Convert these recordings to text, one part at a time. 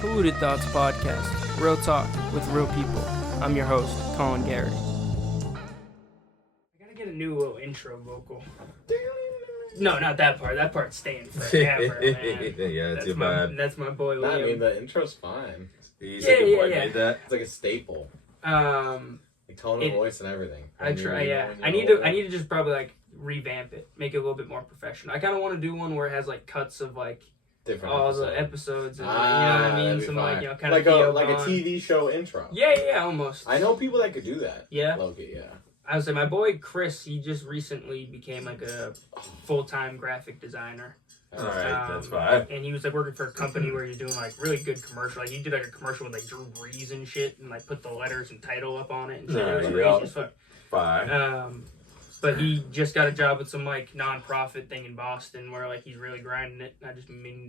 Polluted Thoughts Podcast, real talk with real people. I'm your host, Colin Garrett. I gotta get a new little intro vocal. No, not that part. That part's staying forever, man. Yeah, that's your vibe. That's my boy, Liam. I mean, the intro's fine. Yeah. Made that. It's like a staple. Like tone of voice and everything. I try, yeah. I need to just probably like revamp it, make it a little bit more professional. I kind of want to do one where it has like cuts of like different all episodes. the episodes, and, you know what I mean? Some fine. like, you know, kind like of a TV show intro. Yeah, almost. I know people that could do that. Yeah. Loki, yeah. I would say my boy Chris, he just recently became like a full-time graphic designer. Alright, that's fine. And he was like working for a company where you're doing like really good commercial. Like he did like a commercial with like Drew Brees and shit, and like put the letters and title up on it and shit. It was crazy as fuck. Fine. But he just got a job with some like non-profit thing in Boston where like he's really grinding it.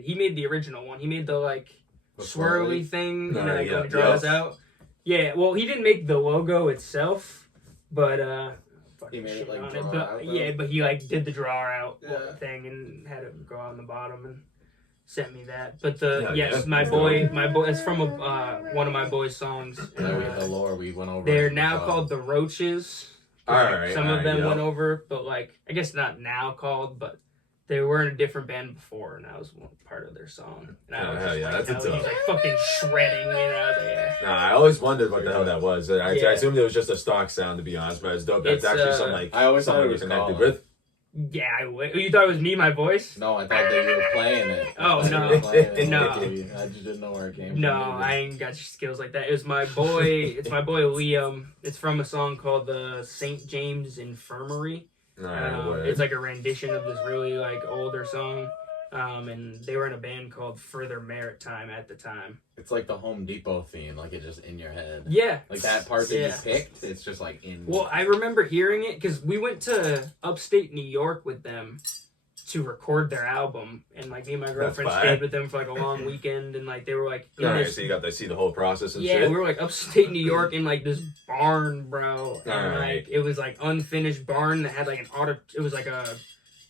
He made the original one. He made the like swirly thing and like when it draws out. Yeah, well he didn't make the logo itself. But he made it like on draw it. out. Yeah, but he like did the draw out thing and had it go on the bottom and sent me that. But my boy, it's from one of my boy's songs. The lore we went over. They're now called the Roaches. Some of them went over, but like I guess not now called, but they were in a different band before, and that was one part of their song. And I was just that's a tough. He's like fucking shredding, you know. I always wondered what the hell that was. I assumed it was just a stock sound, to be honest, but it's dope. That's actually something like I always thought it was connected with. Yeah, you thought it was me, my voice? No, I thought they were playing it. Oh, no. No. I just didn't know where it came from. No, I ain't got skills like that. It was my boy, it's my boy Liam. It's from a song called the St. James Infirmary. It's like a rendition of this really like older song. And they were in a band called Further Maritime at the time. It's like the Home Depot theme, like it's just in your head. Yeah. Like that part that you picked, it's just like in. Well, I remember hearing it because we went to upstate New York with them to record their album, and like me and my girlfriend stayed with them for like a long weekend, and like they were like so you got to see the whole process and shit. Yeah, we were like upstate New York in like this barn, bro. And like it was like unfinished barn that had like it was like a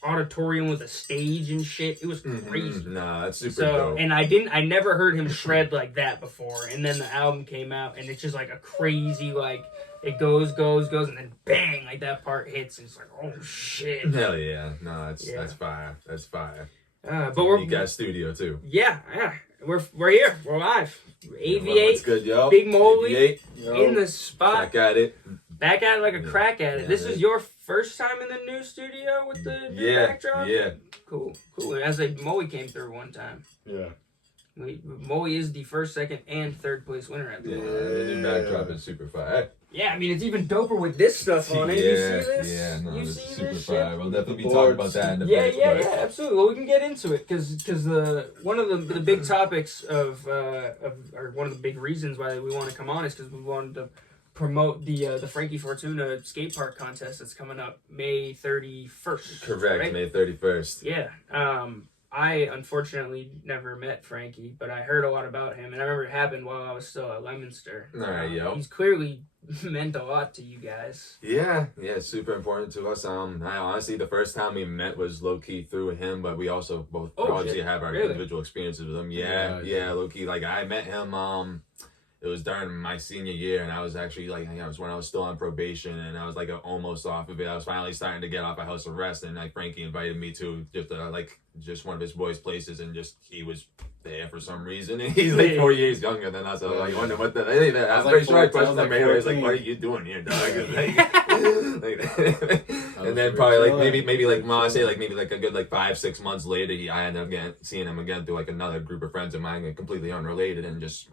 auditorium with a stage and shit. It was crazy. Nah, that's super dope. And I never heard him shred like that before. And then the album came out, and it's just like a crazy like it goes, and then bang, like that part hits, and it's like, oh shit. Hell yeah. No, that's fire. That's fire. But you got studio too. Yeah. We're here. We're live. AV-8, what's good, yo? BiGMoley in the spot. Back at it like a crack at it. Yeah, This is your first time in the new studio with the new backdrop? Yeah. Cool. As like Molly came through one time. Yeah. Molly is the first, second, and third place winner at the moment. The new backdrop is super fire. Yeah, I mean, it's even doper with this stuff on it. You see this? Yeah, no, this is super shit? fire. We'll definitely be talking about that in the Yeah, absolutely. Well, we can get into it because one of the big topics or one of the big reasons why we want to come on is because we wanted to promote the Frankie Fortuna Skatepark contest that's coming up May 31st. Correct, right? May 31st. Yeah. I unfortunately never met Frankie, but I heard a lot about him, and I remember it happened while I was still at Leominster. All right, yo. He's clearly meant a lot to you guys. Yeah, super important to us. I honestly, the first time we met was low-key through him, but we also both obviously have our individual experiences with him. Yeah, low-key. Like, I met him, it was during my senior year, and I was actually like, it was when I was still on probation, and I was like almost off of it. I was finally starting to get off of house arrest, and like Frankie invited me to just one of his boys' places, and just he was there for some reason. And he's like 4 years younger than us. I was like, wondering what the. I'm pretty sure I questioned him anyway. Like, what are you doing here, dog? And then probably like maybe like I say like maybe like a good like 5-6 months later, I ended up seeing him again through like another group of friends of mine, like, completely unrelated, and just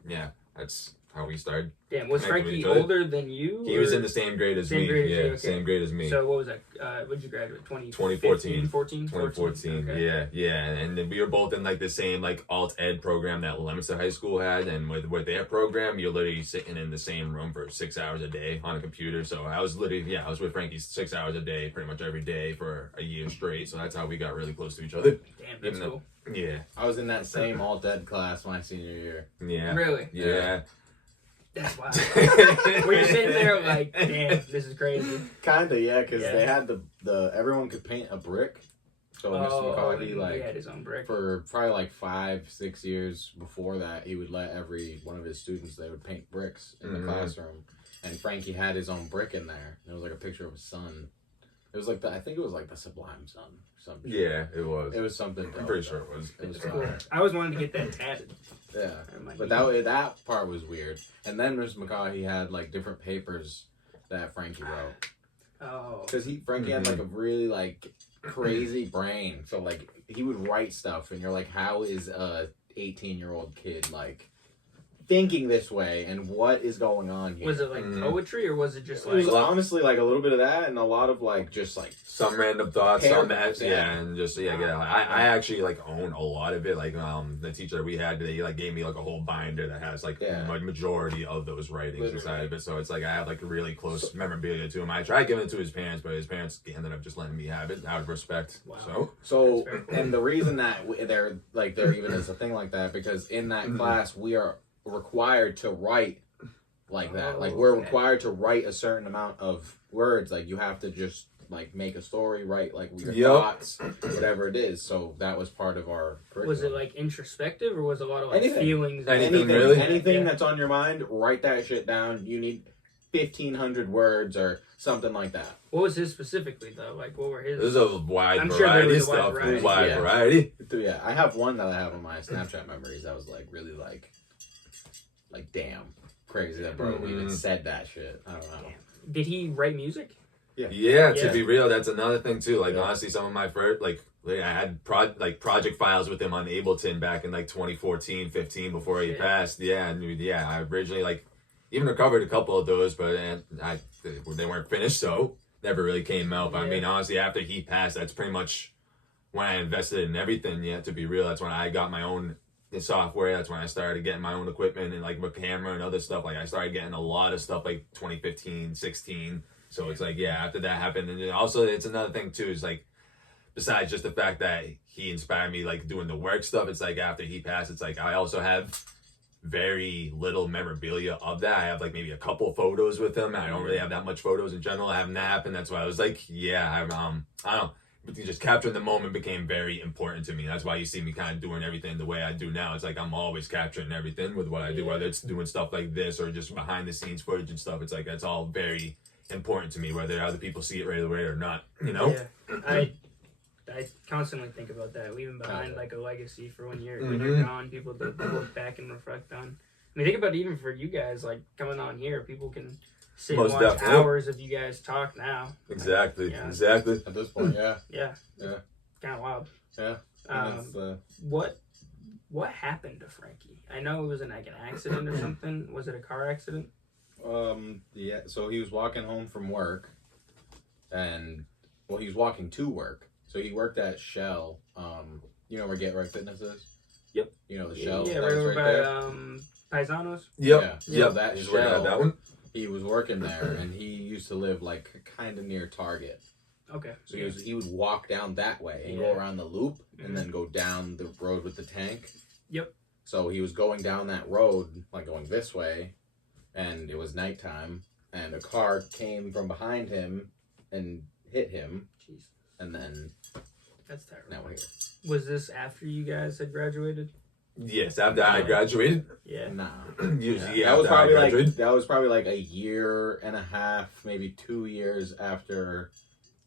that's how we started. Damn, was Frankie older than you? He was in the same grade as me. Okay. Same grade as me. So what was that? When did you graduate? 2014. 2014. Okay. Yeah. And then we were both in like the same like alt ed program that Leominster High School had, and with their program, you're literally sitting in the same room for 6 hours a day on a computer. So I was with Frankie 6 hours a day, pretty much every day for a year straight. So that's how we got really close to each other. Damn, that's cool. Yeah. I was in that same alt ed class my senior year. Yeah. Really? Yeah. That's wild. Were you sitting there like, damn, this is crazy? Kinda, yeah, because they had the everyone could paint a brick. So Mr. McCarthy, like, he had his own brick. For probably like 5-6 years before that, he would let every one of his students, they would paint bricks in the classroom. And Frankie had his own brick in there. It was like a picture of his son. It was like I think it was like the Sublime Son or something. Yeah, it was. It was something. I'm pretty sure it was. It was cool. I always wanted to get that tatted. Yeah, but that part was weird. And then Mr. McCarthy had like different papers that Frankie wrote. Oh. Because Frankie had like a really like crazy brain. So like he would write stuff, and you're like, how is a 18-year-old kid like thinking this way, and what is going on here? Was it like poetry, or was it just like... It was honestly like a little bit of that, and a lot of like just like some random thoughts, some that, yeah, and just I actually like own a lot of it. Like the teacher that we had, they like gave me like a whole binder that has like majority of those writings inside of it. So it's like I have like a really close memorabilia to him. I tried giving it to his parents, but his parents ended up just letting me have it out of respect. Wow. So and the reason that there even is a thing like that, because in that class we are required to write like that. Like we're required to write a certain amount of words. Like you have to just like make a story, write like your thoughts, whatever it is. So that was part of our curriculum. Was it like introspective, or was it a lot of like feelings? Anything that's on your mind, write that shit down. You need 1,500 words or something like that. What was his specifically though? Like what were his? There's a wide variety of stuff. Wide variety. Yeah, I have one that I have on my Snapchat memories that was like really like damn crazy that bro even said that shit. I don't know. Did he write music? Yeah, to be real, that's another thing too. Like honestly, some of my first like I had project files with him on Ableton back in like 2014, 15 before he passed. Yeah, and I originally like even recovered a couple of those, but they weren't finished, so never really came out. But I mean, honestly, after he passed, that's pretty much when I invested in everything. Yeah, to be real, that's when I got my own software. That's when I started getting my own equipment and like my camera and other stuff. Like I started getting a lot of stuff like 2015, 16. So it's like, after that happened. And also it's another thing too, is like, besides just the fact that he inspired me like doing the work stuff, it's like after he passed, it's like I also have very little memorabilia of that. I have like maybe a couple photos with him. I don't really have that much photos in general. I have Nap, and that's why I was like, I don't know. But just capturing the moment became very important to me. That's why you see me kind of doing everything the way I do now. It's like I'm always capturing everything with what I do, whether it's doing stuff like this or just behind the scenes footage and stuff. It's like that's all very important to me, whether other people see it right away or not. You know? Yeah, I constantly think about that, leaving behind like a legacy for when you're gone. People to look back and reflect on. I mean, think about it, even for you guys, like coming on here, people can sit and watch hours of you guys talk now. Exactly. At this point, yeah. Kind of wild. Yeah. What happened to Frankie? I know it was like an accident or something. Was it a car accident? Yeah. So he was walking home from work, and he was walking to work. So he worked at Shell. You know where Get Right Fitness is? Yep. You know the Shell? Yeah, right over by Paisanos. Yep. Yeah. That Shell. That one. He was working there, and he used to live like kind of near Target. Okay. So he would walk down that way and go around the loop, and then go down the road with the tank. Yep. So he was going down that road, like going this way, and it was nighttime, and a car came from behind him and hit him. Jesus. And then that's terrible. Now we're here. Was this after you guys had graduated? Yes, after I graduated. Yeah. Nah. Usually that was probably like a year and a half, maybe 2 years after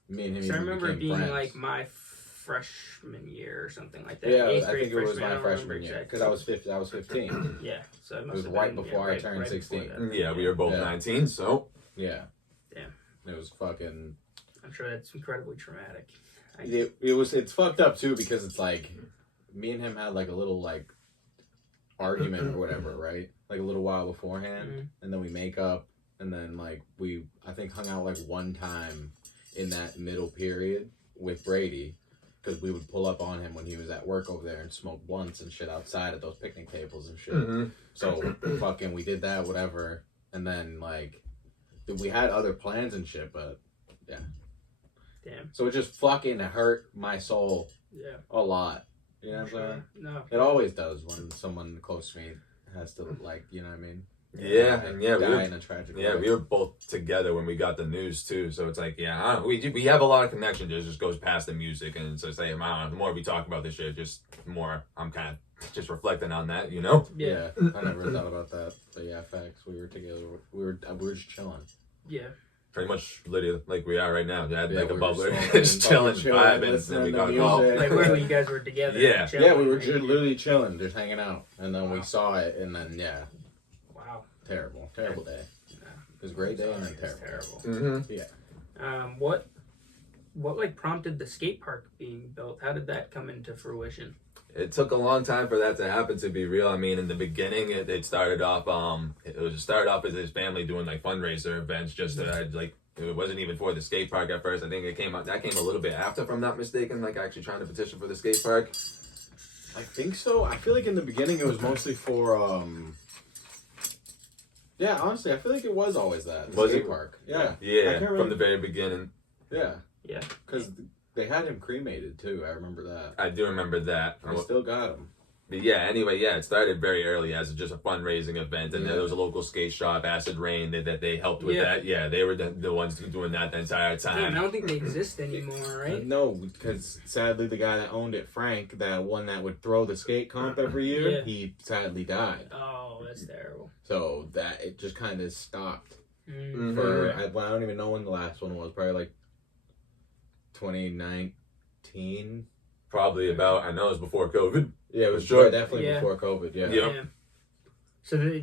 me and him. So I remember it being friends. Like my freshman year or something like that. Yeah, I think it was my freshman year because I was 15. Yeah, so it was right before I turned 16. Yeah, we were both 19, so yeah. Damn. It was fucking. I'm sure that's incredibly traumatic. It's fucked up too because it's like me and him had like a little like argument or whatever, right? Like a little while beforehand, and then we make up, and then like I think hung out like one time in that middle period with Brady, because we would pull up on him when he was at work over there and smoke blunts and shit outside at those picnic tables and shit. So fucking we did that, whatever, and then like we had other plans and shit, but yeah. Damn. So it just fucking hurt my soul. Yeah. A lot. You know what I'm saying? No. It always does when someone close to me has to, like, you know what I mean? Yeah, and yeah, die in a tragic way. We were both together when we got the news too. So it's like, yeah, we have a lot of connections. It just goes past the music, and so it's like, the more we talk about this shit, just more I'm kind of just reflecting on that, you know? Yeah, I never thought about that, but yeah, facts. We were together. We were just chilling. Yeah. Pretty much, literally, like we are right now. Had like a bubbler, just chilling, vibing, and we got golf. Like literally, you guys were together. Yeah, yeah, we were literally chilling, just hanging out, and then we saw it, and then wow, terrible day. It was a great day, and then terrible. Mm-hmm. Yeah. What like prompted the skate park being built? How did that come into fruition? It took a long time for that to happen, to be real. I mean, in the beginning, it started off. It started off as his family doing like fundraiser events. Just like it wasn't even for the skate park at first. I think that came a little bit after, if I'm not mistaken. Like actually trying to petition for the skate park. I think so. I feel like in the beginning it was mostly for. Yeah, honestly, I feel like it was always that the skate park. Yeah. Yeah, from the very beginning. Yeah. Yeah. Because they had him cremated too. I remember that. I do remember that. I still got him. But yeah, anyway, it started very early as just a fundraising event, and there was a local skate shop, Acid Rain, that they helped with that. Yeah, they were the ones doing that the entire time. Damn, I don't think they exist anymore, right? No, because sadly the guy that owned it, Frank, that one that would throw the skate comp every year, he sadly died. Oh, that's terrible. So that it just kind of stopped. Mm-hmm. For I don't even know when the last one was. Probably like 2019. Probably about, I know it was before COVID. Yeah, it was definitely before COVID. Yeah. Yeah. So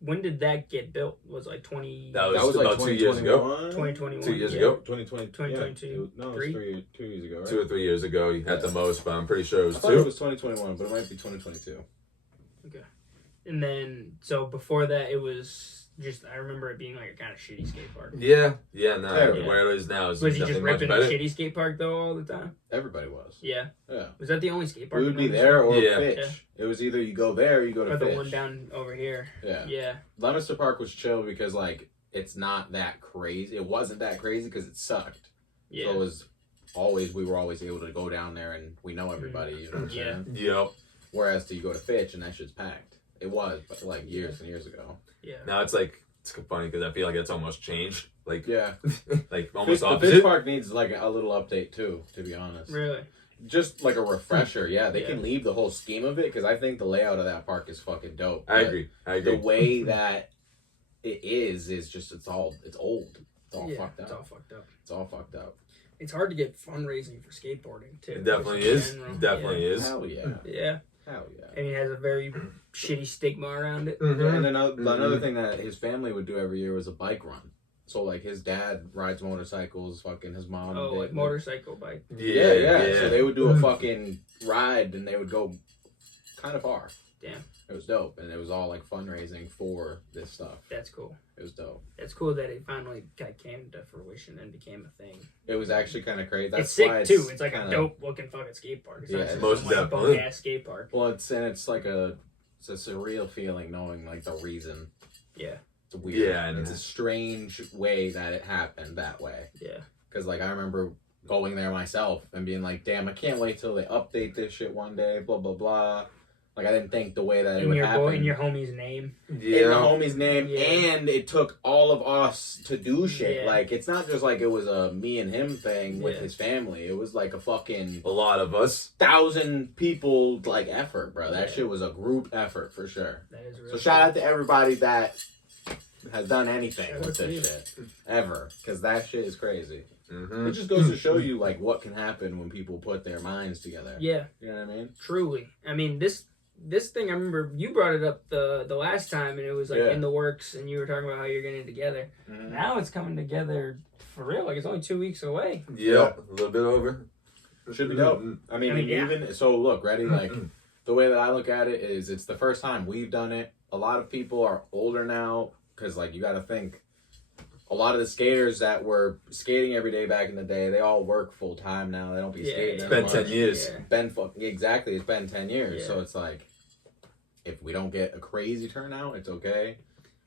when did that get built? Was like 20? That was about 2 years ago. 2021. 2 years ago. 2020. 2022. No, it was 2 years ago, right? 2 or 3 years ago, you had the most, but I'm pretty sure it was I thought it was 2021, but it might be 2022. Okay. And then, so before that, it was just, I remember it being like a kind of shitty skate park. Yeah, where it is now is Was he just ripping a better. shitty skate park though all the time? Everybody was. Yeah. Yeah. Was that the only skate park? We would be there or Fitch. Yeah. It was either you go there or you go to or Fitch. the one down over here. Yeah. Yeah. Leominster Park was chill because like it's not that crazy. It wasn't that crazy because it sucked. Yeah. So it was we were always able to go down there and we know everybody. You know what I'm saying? Yep. Whereas you go to Fitch and that shit's packed. It was, but like years and years ago. Yeah. Now it's like, it's funny because I feel like it's almost changed. Like, yeah. like almost opposite. The Fitch Park needs like a little update too, to be honest. Really? Just like a refresher. Yeah, they can leave the whole scheme of it because I think the layout of that park is fucking dope. I agree. The way that it is just it's old. It's all fucked up. It's all fucked up. It's all fucked up. It's hard to get fundraising for skateboarding too. It definitely is. Definitely is. Hell yeah. Yeah. Hell yeah. And it has a very shitty stigma around it. Mm-hmm. And then another thing that his family would do every year was a bike run. So like his dad rides motorcycles, fucking his mom. Oh, like motorcycle bike. Yeah. So they would do a fucking ride and they would go kind of far. Damn. It was dope. And it was all like fundraising for this stuff. That's cool. It was dope. It's cool that it finally came to fruition and became a thing. It was actually kind of crazy. That's it's sick why too. It's like a dope looking fucking skate park. It's most like definitely. A bunk ass skate park. Well, it's a surreal feeling knowing like the reason. Yeah. It's weird. Yeah, and it's a strange way that it happened that way. Yeah. Because like I remember going there myself and being like, damn, I can't wait till they update this shit one day. Blah blah blah. Like, I didn't think the way that it would happen. In your homie's name. Yeah. In the homie's name. Yeah. And it took all of us to do shit. Yeah. Like, it's not just like it was a me and him thing with his family. It was like a fucking... A lot of us. 1,000 people, like, effort, bro. That shit was a group effort, for sure. That is real. So shout out to everybody that has done anything with this shit. Ever. Because that shit is crazy. Mm-hmm. It just goes to show you, like, what can happen when people put their minds together. Yeah. You know what I mean? Truly. I mean, this thing, I remember you brought it up the last time, and it was like in the works, and you were talking about how you're getting it together. Mm-hmm. Now it's coming together for real. Like, it's only 2 weeks away. Yeah, a little bit over. It should be dope. I mean even so. Look, ready? Like the way that I look at it is, it's the first time we've done it. A lot of people are older now because, like, you got to think. A lot of the skaters that were skating every day back in the day, they all work full time now. They don't be skating. It's been 10 years. Yeah. Exactly. It's been 10 years. Yeah. So it's like, if we don't get a crazy turnout, it's okay.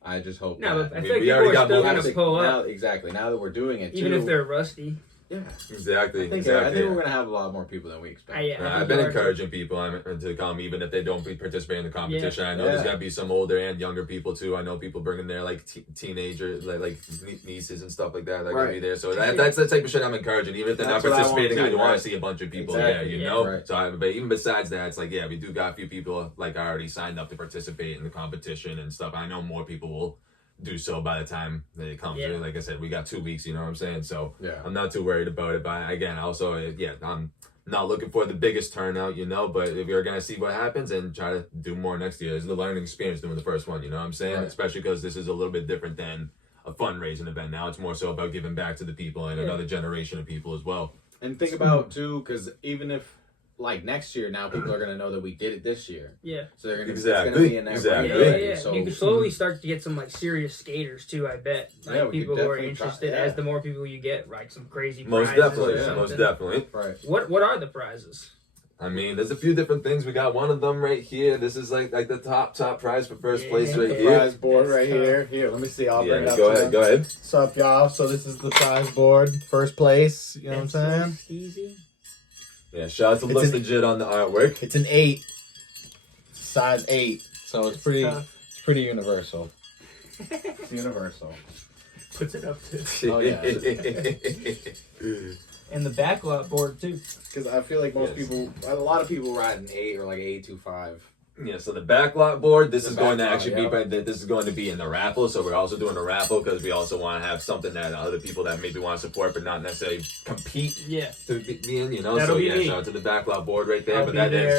I just hope. No, but I think people are still going to pull up. Exactly. Now that we're doing it, even if they're rusty. Yeah, exactly. I think we're gonna have a lot more people than we expect. I've been encouraging people to come, even if they don't participate in the competition. I know there's gonna be some older and younger people too. I know people bringing their like teenagers, like nieces and stuff like that. They're gonna be there. So that's the type of shit I'm encouraging. Even if they're not participating, I want to see a bunch of people there. You know. Right. So, but even besides that, it's like we do got a few people like already signed up to participate in the competition and stuff. I know more people will do so by the time they come through. Like I said, we got 2 weeks, you know what I'm saying? So I'm not too worried about it. But again, also, I'm not looking for the biggest turnout, you know, but if you're going to see what happens and try to do more next year, it's the learning experience doing the first one, you know what I'm saying? Right. Especially because this is a little bit different than a fundraising event. Now it's more so about giving back to the people and another generation of people as well. And think about, too, because even if, like, next year, now people are going to know that we did it this year. Yeah. So they're going to it's going to be in there. So you can slowly start to get some, like, serious skaters, too, I bet. Like, people who are interested, as the more people you get, like, some crazy prizes. Most definitely. Right. What are the prizes? I mean, there's a few different things. We got one of them right here. This is like the top prize for first place right here. Prize board right here. Here, let me see. I'll bring it up. Go ahead. What's up, y'all? So this is the prize board. First place. You know what I'm saying? Easy. Yeah, shout out to Looks Legit on the artwork. It's an 8. Size 8. So it's pretty universal. It's universal. Puts it up too. Oh, yeah. And the backlot board too. Because I feel like a lot of people ride an 8 or like 825. Yeah, so the backlot board, this is going to actually this is going to be in the raffle. So we're also doing a raffle because we also want to have something that other people that maybe want to support but not necessarily compete to be in, you know. That'll be shout out to the backlot board right there.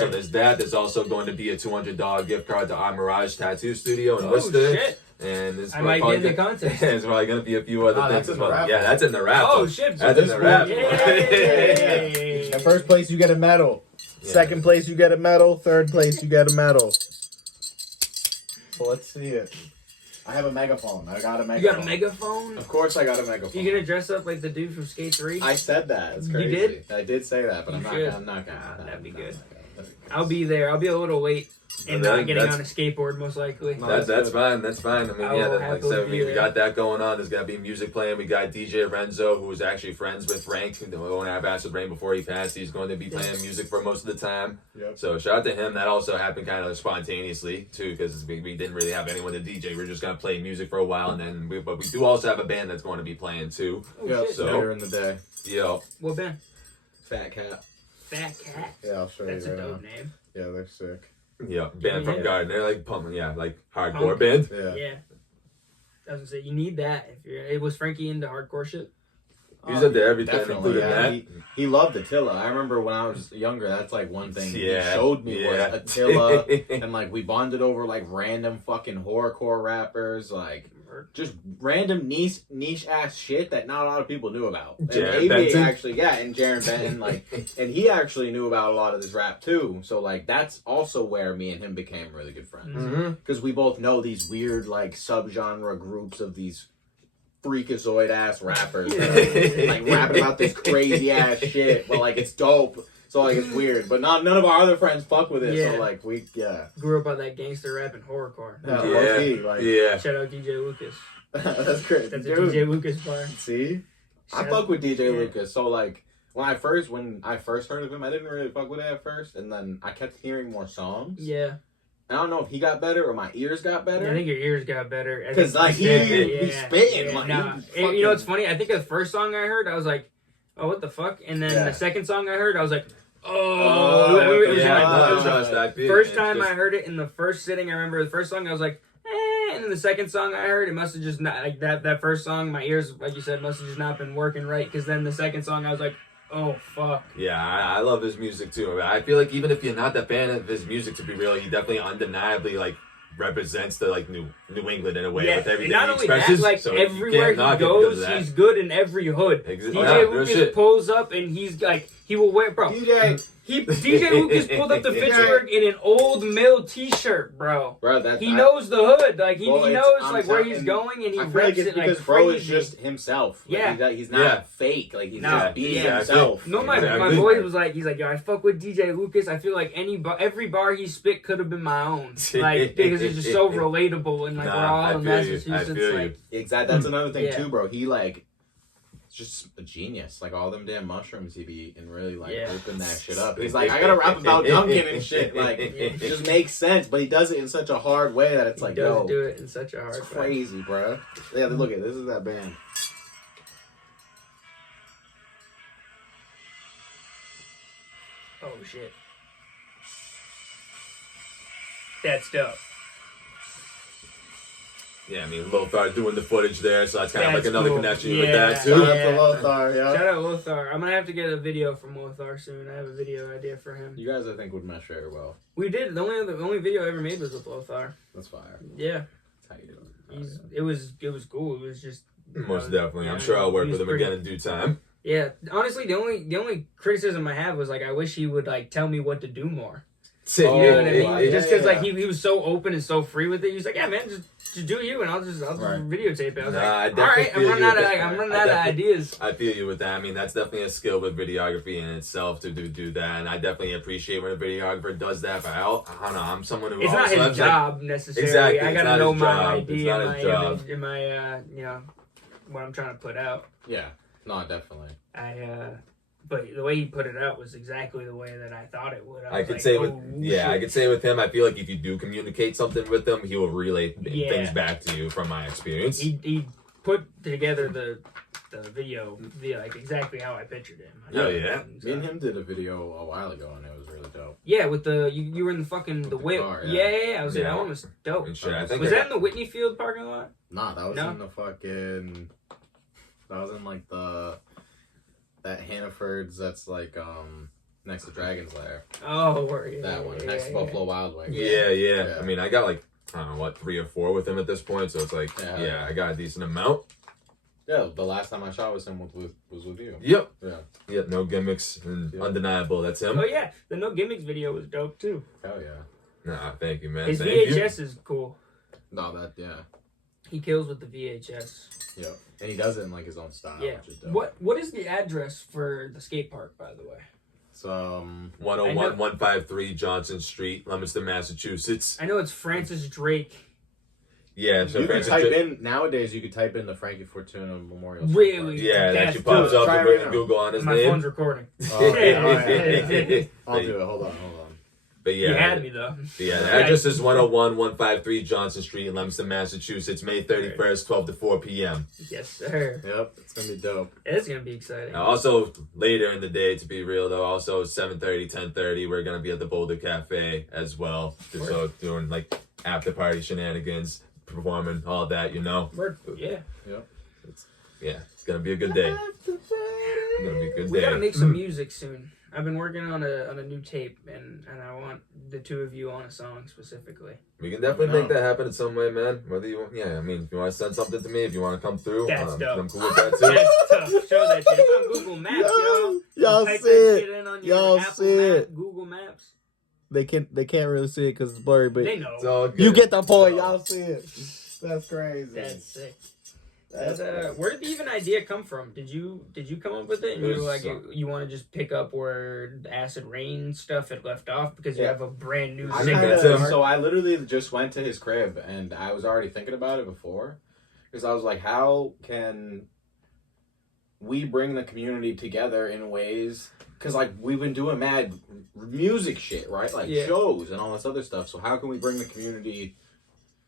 So there's that. There's also going to be a $200 gift card to our Mirage Tattoo Studio in Worcester. Shit. And I might get in the contest. There's probably going to be a few other things as well. Yeah, that's in the raffle. Oh shit! That's in the raffle. In first place, you get a medal. Second place, you get a medal. Third place, you get a medal. So let's see it. I have a megaphone. I got a megaphone. You got a megaphone? Of course I got a megaphone. You gonna dress up like the dude from Skate 3? I said that. It's crazy. You did? I did say that, but I'm not gonna. That'd be good. I'll be there. I'll be a little late. And not getting on a skateboard, most likely. No, that's fine. That's fine. I mean, like I said, we got that going on. There's going to be music playing. We got DJ Renzo, who is actually friends with Frank, the owner of Acid Rain before he passed. He's going to be playing music for most of the time. Yep. So shout out to him. That also happened kind of spontaneously, too, because we didn't really have anyone to DJ. We were just going to play music for a while. But we do also have a band that's going to be playing, too. Later in the day. Yeah. What band? Fat Cat. Fat Cat? Yeah, I'll show that's you. That's a dope name. Yeah, they're sick. Yeah, band from Garden. They're like pumping, like hardcore band. Yeah. I was gonna say you need that if you're. Was Frankie into hardcore shit? He's into everything, including that. He loved Attila. I remember when I was younger, that's like one thing he showed me was Attila, and like we bonded over like random fucking horrorcore rappers, like just random niche ass shit that not a lot of people knew about. And AV-8 actually, and Jaron Benton, like, and he actually knew about a lot of this rap too. So like that's also where me and him became really good friends because we both know these weird like subgenre groups of these freakazoid ass rappers like rapping about this crazy ass shit, but like it's dope. So like it's weird, but none of our other friends fuck with it. So like we grew up on that gangster rap and horrorcore. Shout out DJ Lucas. That's great. That's a DJ Lucas bar. See, I fuck with DJ Lucas. So like when I first heard of him, I didn't really fuck with it at first, and then I kept hearing more songs. Yeah. I don't know if he got better or my ears got better. Yeah, I think your ears got better. Because like he's spitting. Like, you know what's funny? I think the first song I heard, I was like, oh, what the fuck? And then the second song I heard, I was like, first time I heard it in the first sitting, I remember the first song, I was like, and then the second song I heard, it must have just not, like that first song, my ears, like you said, must have just not been working right, because then the second song, I was like, oh, fuck. Yeah, I love his music, too. I feel like even if you're not that fan of his music, to be real, he definitely undeniably, like, represents the like New England in a way with everything he expresses. That, like so everywhere he goes, he's good in every hood. DJ Lucas pulls up and he's like, he will wear, bro. DJ Lucas pulled up to Fitchburg in an old mill T-shirt, bro. He knows the hood, like he knows like where he's going, and he reps it like bro is just himself. He's not fake. Like he's just being himself. No, my boy was like, he's like, yo, I fuck with DJ Lucas. I feel like every bar he spit could have been my own, like because it's just so relatable and like we're all in Massachusetts. Like exactly, that's another thing too, bro. He like just a genius. Like all them damn mushrooms he be eating really like open that shit up. He's like, I gotta rap about Duncan and shit. Like it just makes sense, but he does it in such a hard way that it's like, yo, do it in such a hard way. Crazy, bro. Yeah, look at this is that band. Oh shit. That's dope. Yeah, I mean, Lothar doing the footage there, so that's kind of like another connection with that, Shout too. out to Lothar, yeah. Shout out Lothar. I'm going to have to get a video from Lothar soon. I have a video idea for him. You guys, I think, would mesh very well. We did. The only video I ever made was with Lothar. That's fire. Yeah. That's how you doing. It was cool. It was just... Most definitely. I'm sure I'll work with him again in due time. Yeah. Honestly, the only criticism I have was, like, I wish he would, like, tell me what to do more. You know what I mean? Just because like he was so open and so free with it. He was like, yeah, man, just do you, and I'll just videotape it. I was like, all right, I'm running out of ideas. I feel you with that. I mean, that's definitely a skill with videography in itself to do that, and I definitely appreciate when a videographer does that. But I don't know. I'm someone who it's not his job necessarily. Exactly, I gotta know my idea, and my what I'm trying to put out. Yeah, no, definitely. But the way he put it out was exactly the way that I thought it would. I could say with him, I feel like if you do communicate something with him, he will relay things back to you from my experience. He put together the video like exactly how I pictured him. Oh yeah. Me and him did a video a while ago and it was really dope. Yeah, with the you were in the whip. Car, yeah. I was like, that one was dope. Sure, was that in the Whitney Field parking lot? Nah, that was in the fucking. That was in like that Hannaford's that's like next to Dragon's Lair. Oh, that one next to Buffalo Wild Wings. Yeah. I mean, I got like I don't know what 3 or 4 with him at this point, so it's like I got a decent amount. Yeah, the last time I shot with him was with you. Yep. Yeah. Yep. No gimmicks and undeniable. That's him. Oh yeah, the no gimmicks video was dope too. Hell yeah. Nah, thank you, man. His VHS is cool. No, He kills with the VHS. Yeah, and he does it in like his own style. Yeah. Which is dope. What is the address for the skate park, by the way? It's 101 153 Johnson Street, Leominster, Massachusetts. I know it's Francis Drake. Yeah, so you can type in nowadays. You could type in the Frankie Fortuna Memorial. Really? Yeah, that actually pops up in Google on his name. My phone's recording. I'll do it. Hold on. But yeah, you had me though. Yeah, the address is 101 153 Johnson Street in Leominster, Massachusetts, May 31st, 12 to 4 p.m. Yes, sir. Yep, it's gonna be dope. It's gonna be exciting. Now, also later in the day, to be real though, also 7:30, 10:30, we're gonna be at the Boulder Cafe as well, so doing like after party shenanigans, performing all that, you know. Yeah. It's gonna be a good day. It's gonna be a good day. We gotta make some music soon. I've been working on a new tape, and I want the two of you on a song specifically. We can definitely make that happen in some way, man. Whether you, I mean, if you want to send something to me, if you want to come through, that's dope. I'm cool with that too. That's tough. Show that shit. It's on Google Maps, y'all type see that it. shit in on Y'all Apple see it. Google Maps. They can't really see it because it's blurry, but They know. It's all good. you get the point. Y'all see it. That's crazy. That's sick. Where did the even idea come from? Did you come up with it? And you were like, you want to just pick up where the Acid Rain stuff had left off because you have a brand new singer. So I literally just went to his crib and I was already thinking about it before because I was like, how can we bring the community together in ways? Because like we've been doing mad music shit, right? Like shows and all this other stuff. So how can we bring the community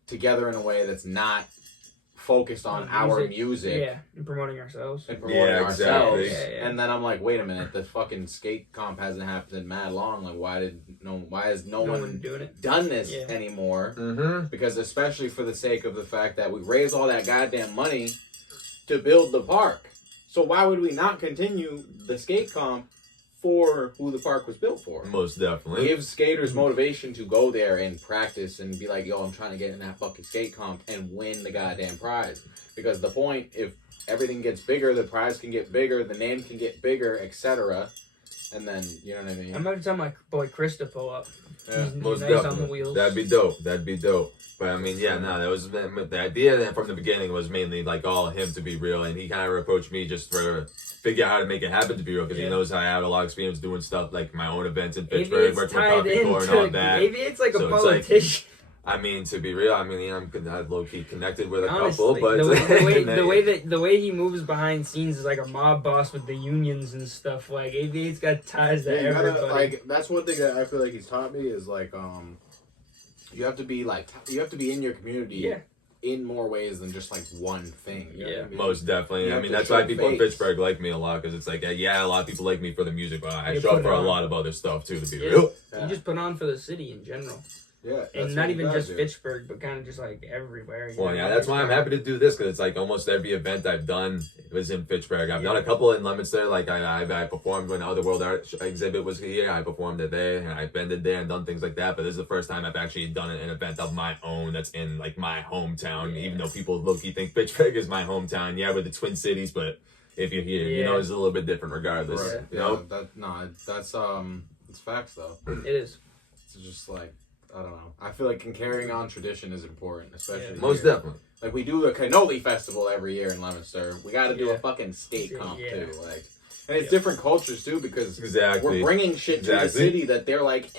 together in a way that's not focused on our music, and promoting ourselves, Exactly. And then I'm like, wait a minute, the fucking skate comp hasn't happened in mad long. Like, why has no one done this anymore? Mm-hmm. Because especially for the sake of the fact that we raised all that goddamn money to build the park, so why would we not continue the skate comp for who the park was built for? Most definitely. Give skaters motivation to go there and practice and be like, yo, I'm trying to get in that fucking skate comp and win the goddamn prize. Because the point, if everything gets bigger, the prize can get bigger, the name can get bigger, etc. And then, you know what I mean? I'm about to tell my boy Chris to pull up. Yeah. He's nice on the wheels. That'd be dope. But I mean, that was the idea from the beginning was mainly like all him to be real, and he kind of approached me just for figure out how to make it happen to be real because he knows I have a lot of experience doing stuff like my own events in Fitchburg, working with people and all that. AV-8's like a politician. I mean, to be real, I mean, I'm low key connected with a Honestly, couple, but the way he moves behind scenes is like a mob boss with the unions and stuff. Like AV-8's got ties to everybody. Like that's one thing that I feel like he's taught me is like you have to be in your community in more ways than just like one thing. You know what I mean? Most definitely. I mean, that's why people in Fitchburg like me a lot, because it's like, a lot of people like me for the music, but I show up for a lot of other stuff too, to be real. You just put on for the city in general. Yeah, and not even just Fitchburg, but kind of just like everywhere. Well, that's why I'm happy to do this, because it's like almost every event I've done was in Fitchburg. I've done a couple in Leominster, like I performed when the Other World Art exhibit was here. I performed it there, and I've been there and done things like that. But this is the first time I've actually done an event of my own that's in like my hometown. Even though people low-key think Fitchburg is my hometown, we're the Twin Cities, but if you're here, you know it's a little bit different regardless. Right. You know? That's it's facts though. It is. It's just like, I don't know. I feel like carrying on tradition is important, especially most definitely. Like we do a cannoli festival every year in Leominster. We got to do a fucking skate comp too. Like, and it's different cultures too, because we're bringing shit to the city that they're like,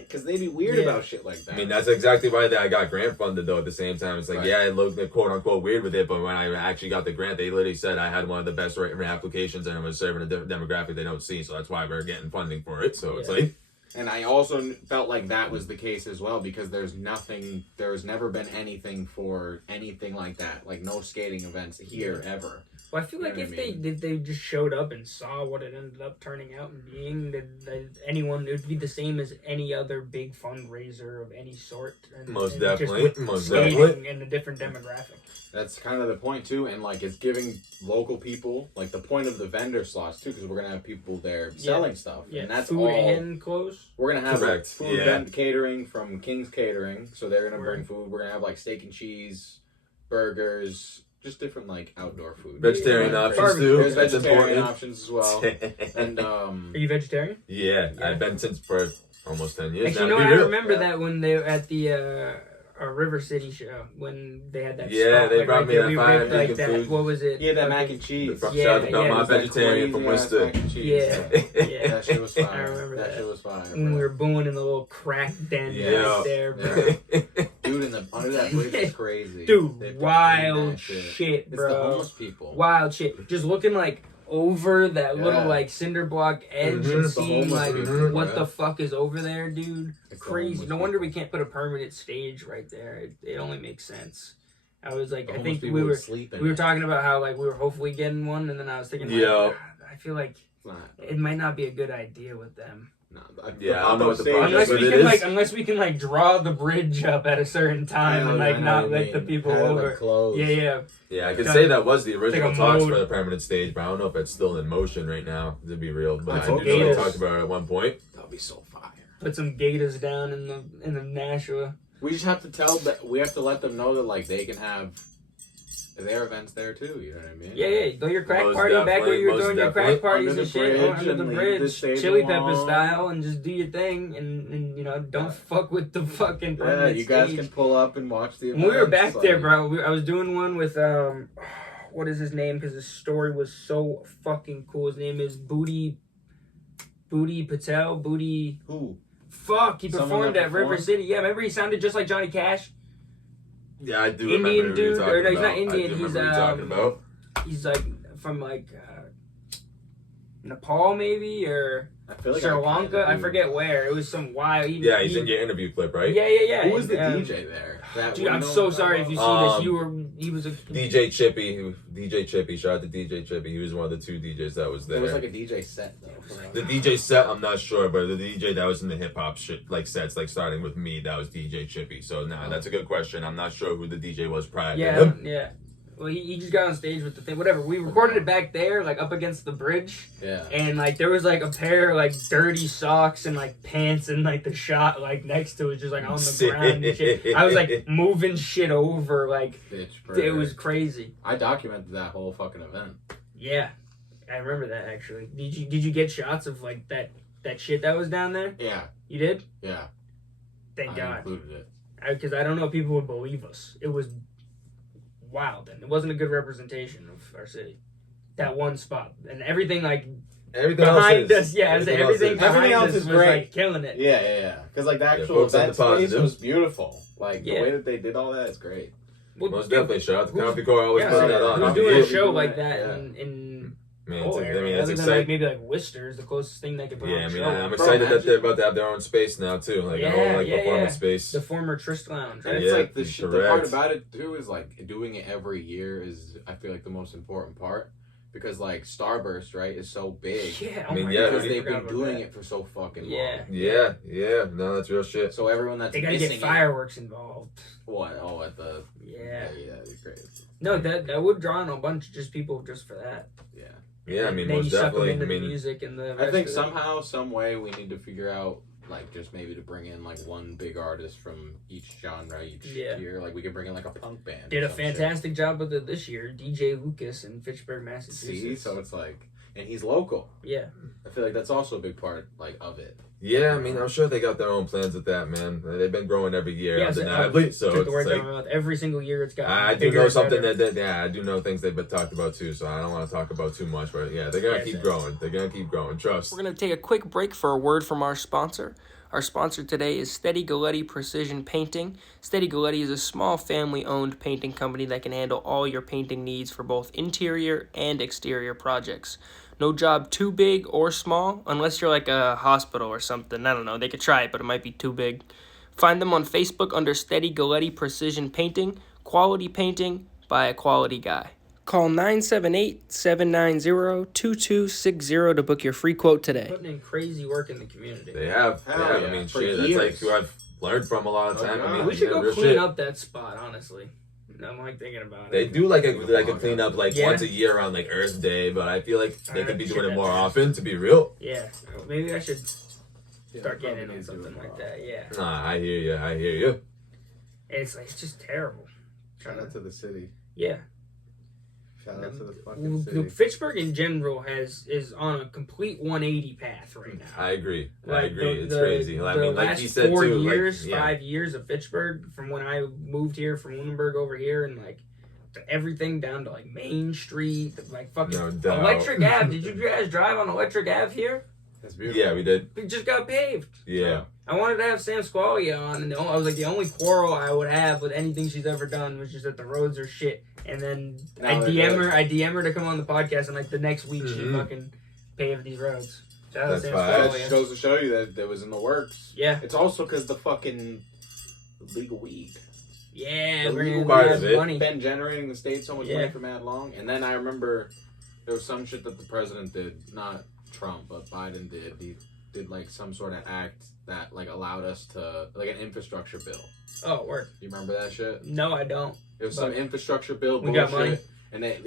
because they be weird about shit like that. I mean, that's exactly why I got grant funded though. At the same time, it's like, it looked quote unquote weird with it, but when I actually got the grant, they literally said I had one of the best written applications and I was serving a different demographic they don't see. So that's why we're getting funding for it. So it's like. And I also felt like that was the case as well, because there's never been anything like that, like no skating events here ever. Well, I feel like if they just showed up and saw what it ended up turning out and being, that it would be the same as any other big fundraiser of any sort. Most definitely. And a different demographic. That's kind of the point too, and like it's giving local people, like the point of the vendor slots too, because we're gonna have people there selling stuff, and that's food and clothes. We're gonna have food catering from King's Catering, so they're gonna bring food. We're gonna have like steak and cheese, burgers, just different like outdoor food. Vegetarian options too. There's vegetarian options as well. And are you vegetarian? Yeah, I've been since for almost 10 years. Actually, I remember that when they were at the River City show, when they had that spot, they brought me that fine like that food. What was it? Yeah, that mac and cheese. My vegetarian from Worcester. That shit was fire. I remember that. Shit was fire. When we were booing in the little crack den right there, bro. Dude, under that bridge is crazy. Dude, wild shit, bro. It's the homeless people. Wild shit. Just looking like over that little like cinder block edge and seeing like what the fuck is over there, dude. It's crazy. No wonder we can't put a permanent stage right there. It only makes sense. I was like, I think we were talking about how like we were hopefully getting one, and then I was thinking, like, I feel like it might not be a good idea with them. No, I don't know what the problem is. Unless we can draw the bridge up at a certain time and not let the people over. Yeah, I could say that was the original talks for the permanent stage, but I don't know if it's still in motion right now, to be real. But I do know we talked about it at one point. That'll be so fire. Put some gators down in the Nashua. We just have to we have to let them know that like they can have their events there too, you know what I mean? Yeah. Throw your crack party back where you were doing your crack parties and shit under the bridge, chili pepper style, and just do your thing, and don't fuck with the fucking permanent you guys can pull up and watch the event. When we were back there, bro, I was doing one with what is his name? Because his story was so fucking cool. His name is Booty Patel. Who? Fuck, he performed at River City. Yeah, remember he sounded just like Johnny Cash. Yeah, I do Indian remember dude, or no, he's not Indian. He's like from Nepal maybe, or Sri Lanka. I forget where. It was some wild. He's in your interview clip, right? Yeah. Who was the DJ there? Dude, I'm so sorry if you see this. He was a DJ Chippy. DJ Chippy. Shout out to DJ Chippy. He was one of the two DJs that was there. It was like a DJ set though. The DJ set, I'm not sure, but the DJ that was in the hip hop shit, like sets, like starting with me, that was DJ Chippy. So that's a good question. I'm not sure who the DJ was prior to him. Yeah. Well, he just got on stage with the thing. Whatever. We recorded it back there, like up against the bridge. Yeah. And like there was like a pair of like dirty socks and like pants and like the shot like next to it, just like on the ground and shit. I was like moving shit over, like Fitchburg. It was crazy. I documented that whole fucking event. Yeah, I remember that actually. Did you get shots of like that shit that was down there? Yeah. You did? Yeah. Thank God. I included it. Because I don't know if people would believe us. It was wild, and it wasn't a good representation of our city. That one spot, and everything like everything behind else us. Yeah, everything behind else us is was great. like killing it. Yeah. Because like the actual event space was beautiful. Like the way that they did all that is great. Well, most definitely. Shout out to Coffee Core always putting that on. Who's doing a show like that in it's other exciting. than like maybe like Worcester's the closest thing they could put on a show. I'm excited that they're about to have their own space now too, like their own performance space. The former Trist Lounge. And it's like the part about it too is like doing it every year is I feel like the most important part. Because like Starburst, right, is so big. Yeah, because they've been doing it for so fucking long. Yeah. No, that's real shit. So everyone that's they gotta get fireworks involved. What? Oh, at the yeah, it's great. No, that would draw in a bunch of just people just for that. Yeah, I mean, then most definitely. The music and the. I think somehow, some way, we need to figure out like just maybe to bring in like one big artist from each genre each year. Like we could bring in like a punk band. Did a fantastic job with it this year. DJ Lucas in Fitchburg, Massachusetts. See, so it's like, and he's local. Yeah, I feel like that's also a big part like of it. Yeah, I mean, I'm sure they got their own plans with that, man. They've been growing every year, undeniably. So it's like every single year it's got. I do know something I do know things they've been talked about too. So I don't want to talk about too much, but yeah, they're gonna keep growing. They're gonna keep growing. Trust. We're gonna take a quick break for a word from our sponsor. Our sponsor today is Steady Galletti Precision Painting. Steady Galletti is a small family-owned painting company that can handle all your painting needs for both interior and exterior projects. No job too big or small, unless you're like a hospital or something. I don't know. They could try it, but it might be too big. Find them on Facebook under Steady Galletti Precision Painting. Quality painting by a quality guy. Call 978-790-2260 to book your free quote today. Putting in crazy work in the community. They have. I mean, shit. That's like who I've learned from a lot of time. I mean, we should go clean up that spot, honestly. I'm like thinking about it. They do like a cleanup like once a year around like Earth Day, but I feel like they could be doing it more often. To be real. Yeah, maybe I should start getting in on something like that. Yeah. Nah, I hear you. And it's like it's just terrible. Shout out to the city. Yeah. Shout out to the fucking city. Fitchburg in general is on a complete 180 path right now. I agree. Like it's crazy. I mean, like he said 4 too. Years, 5 years of Fitchburg from when I moved here from Lunenburg over here, and like everything down to like Main Street, like fucking Electric Ave. Did you guys drive on Electric Ave here? That's beautiful. Yeah, we did. It just got paved. Yeah. I wanted to have Sam Squalia on, and I was like, the only quarrel I would have with anything she's ever done was just that the roads are shit. And then I DM her to come on the podcast, and like the next week she fucking paved these roads. That's fine. That just goes to show you that it was in the works. Yeah. It's also because the fucking legal weed. Yeah, money. Been generating the state so much money for mad long. And then I remember there was some shit that the president did, not Trump, but Biden did. He did like some sort of act that like allowed us to like an infrastructure bill. Oh, word. You remember that shit? No, I don't. It was some infrastructure bill bullshit. We got money. And like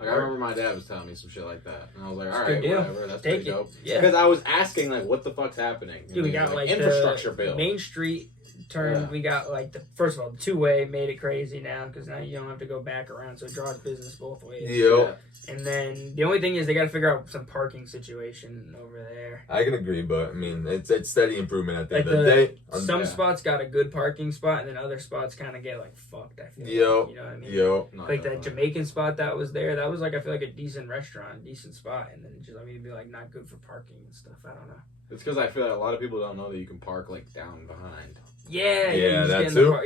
I remember my dad was telling me some shit like that. And I was like, all right, whatever, that's pretty dope. Yeah. Because I was asking like what the fuck's happening? Dude, we got like infrastructure bill. Main Street turned, we got like first of all, the two-way made it crazy now because now you don't have to go back around, so it draws business both ways. Yep. And then the only thing is they got to figure out some parking situation over there. I can agree, but I mean it's steady improvement at the end of the day. Some spots got a good parking spot, and then other spots kind of get like fucked. I feel. You know what I mean? Like that Jamaican spot that was there, that was like I feel like a decent restaurant, decent spot, and then it just be like not good for parking and stuff. I don't know. It's because I feel like a lot of people don't know that you can park like down behind. Yeah, that too.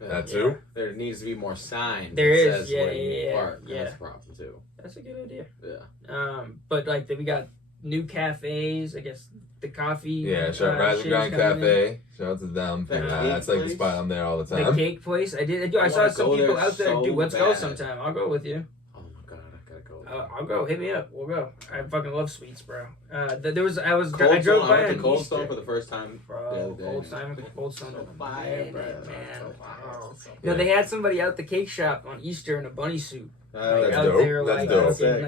That too. There needs to be more signs. There is. Says where you park. That's a problem too. That's a good idea. Yeah. But like we got new cafes. I guess the coffee. Yeah, shout out Rising Ground Cafe. Shout out to them. That's like the spot I'm there all the time. The cake place. I saw some people out there. Dude, let's go sometime. I'll go with you. I'll go. Hit me up. We'll go. I fucking love sweets, bro. I drove by the Cold Stone for the first time. Bro, Cold Stone. Fire, bro. Man. No, they had somebody out the cake shop on Easter in a bunny suit. That's out dope. there, like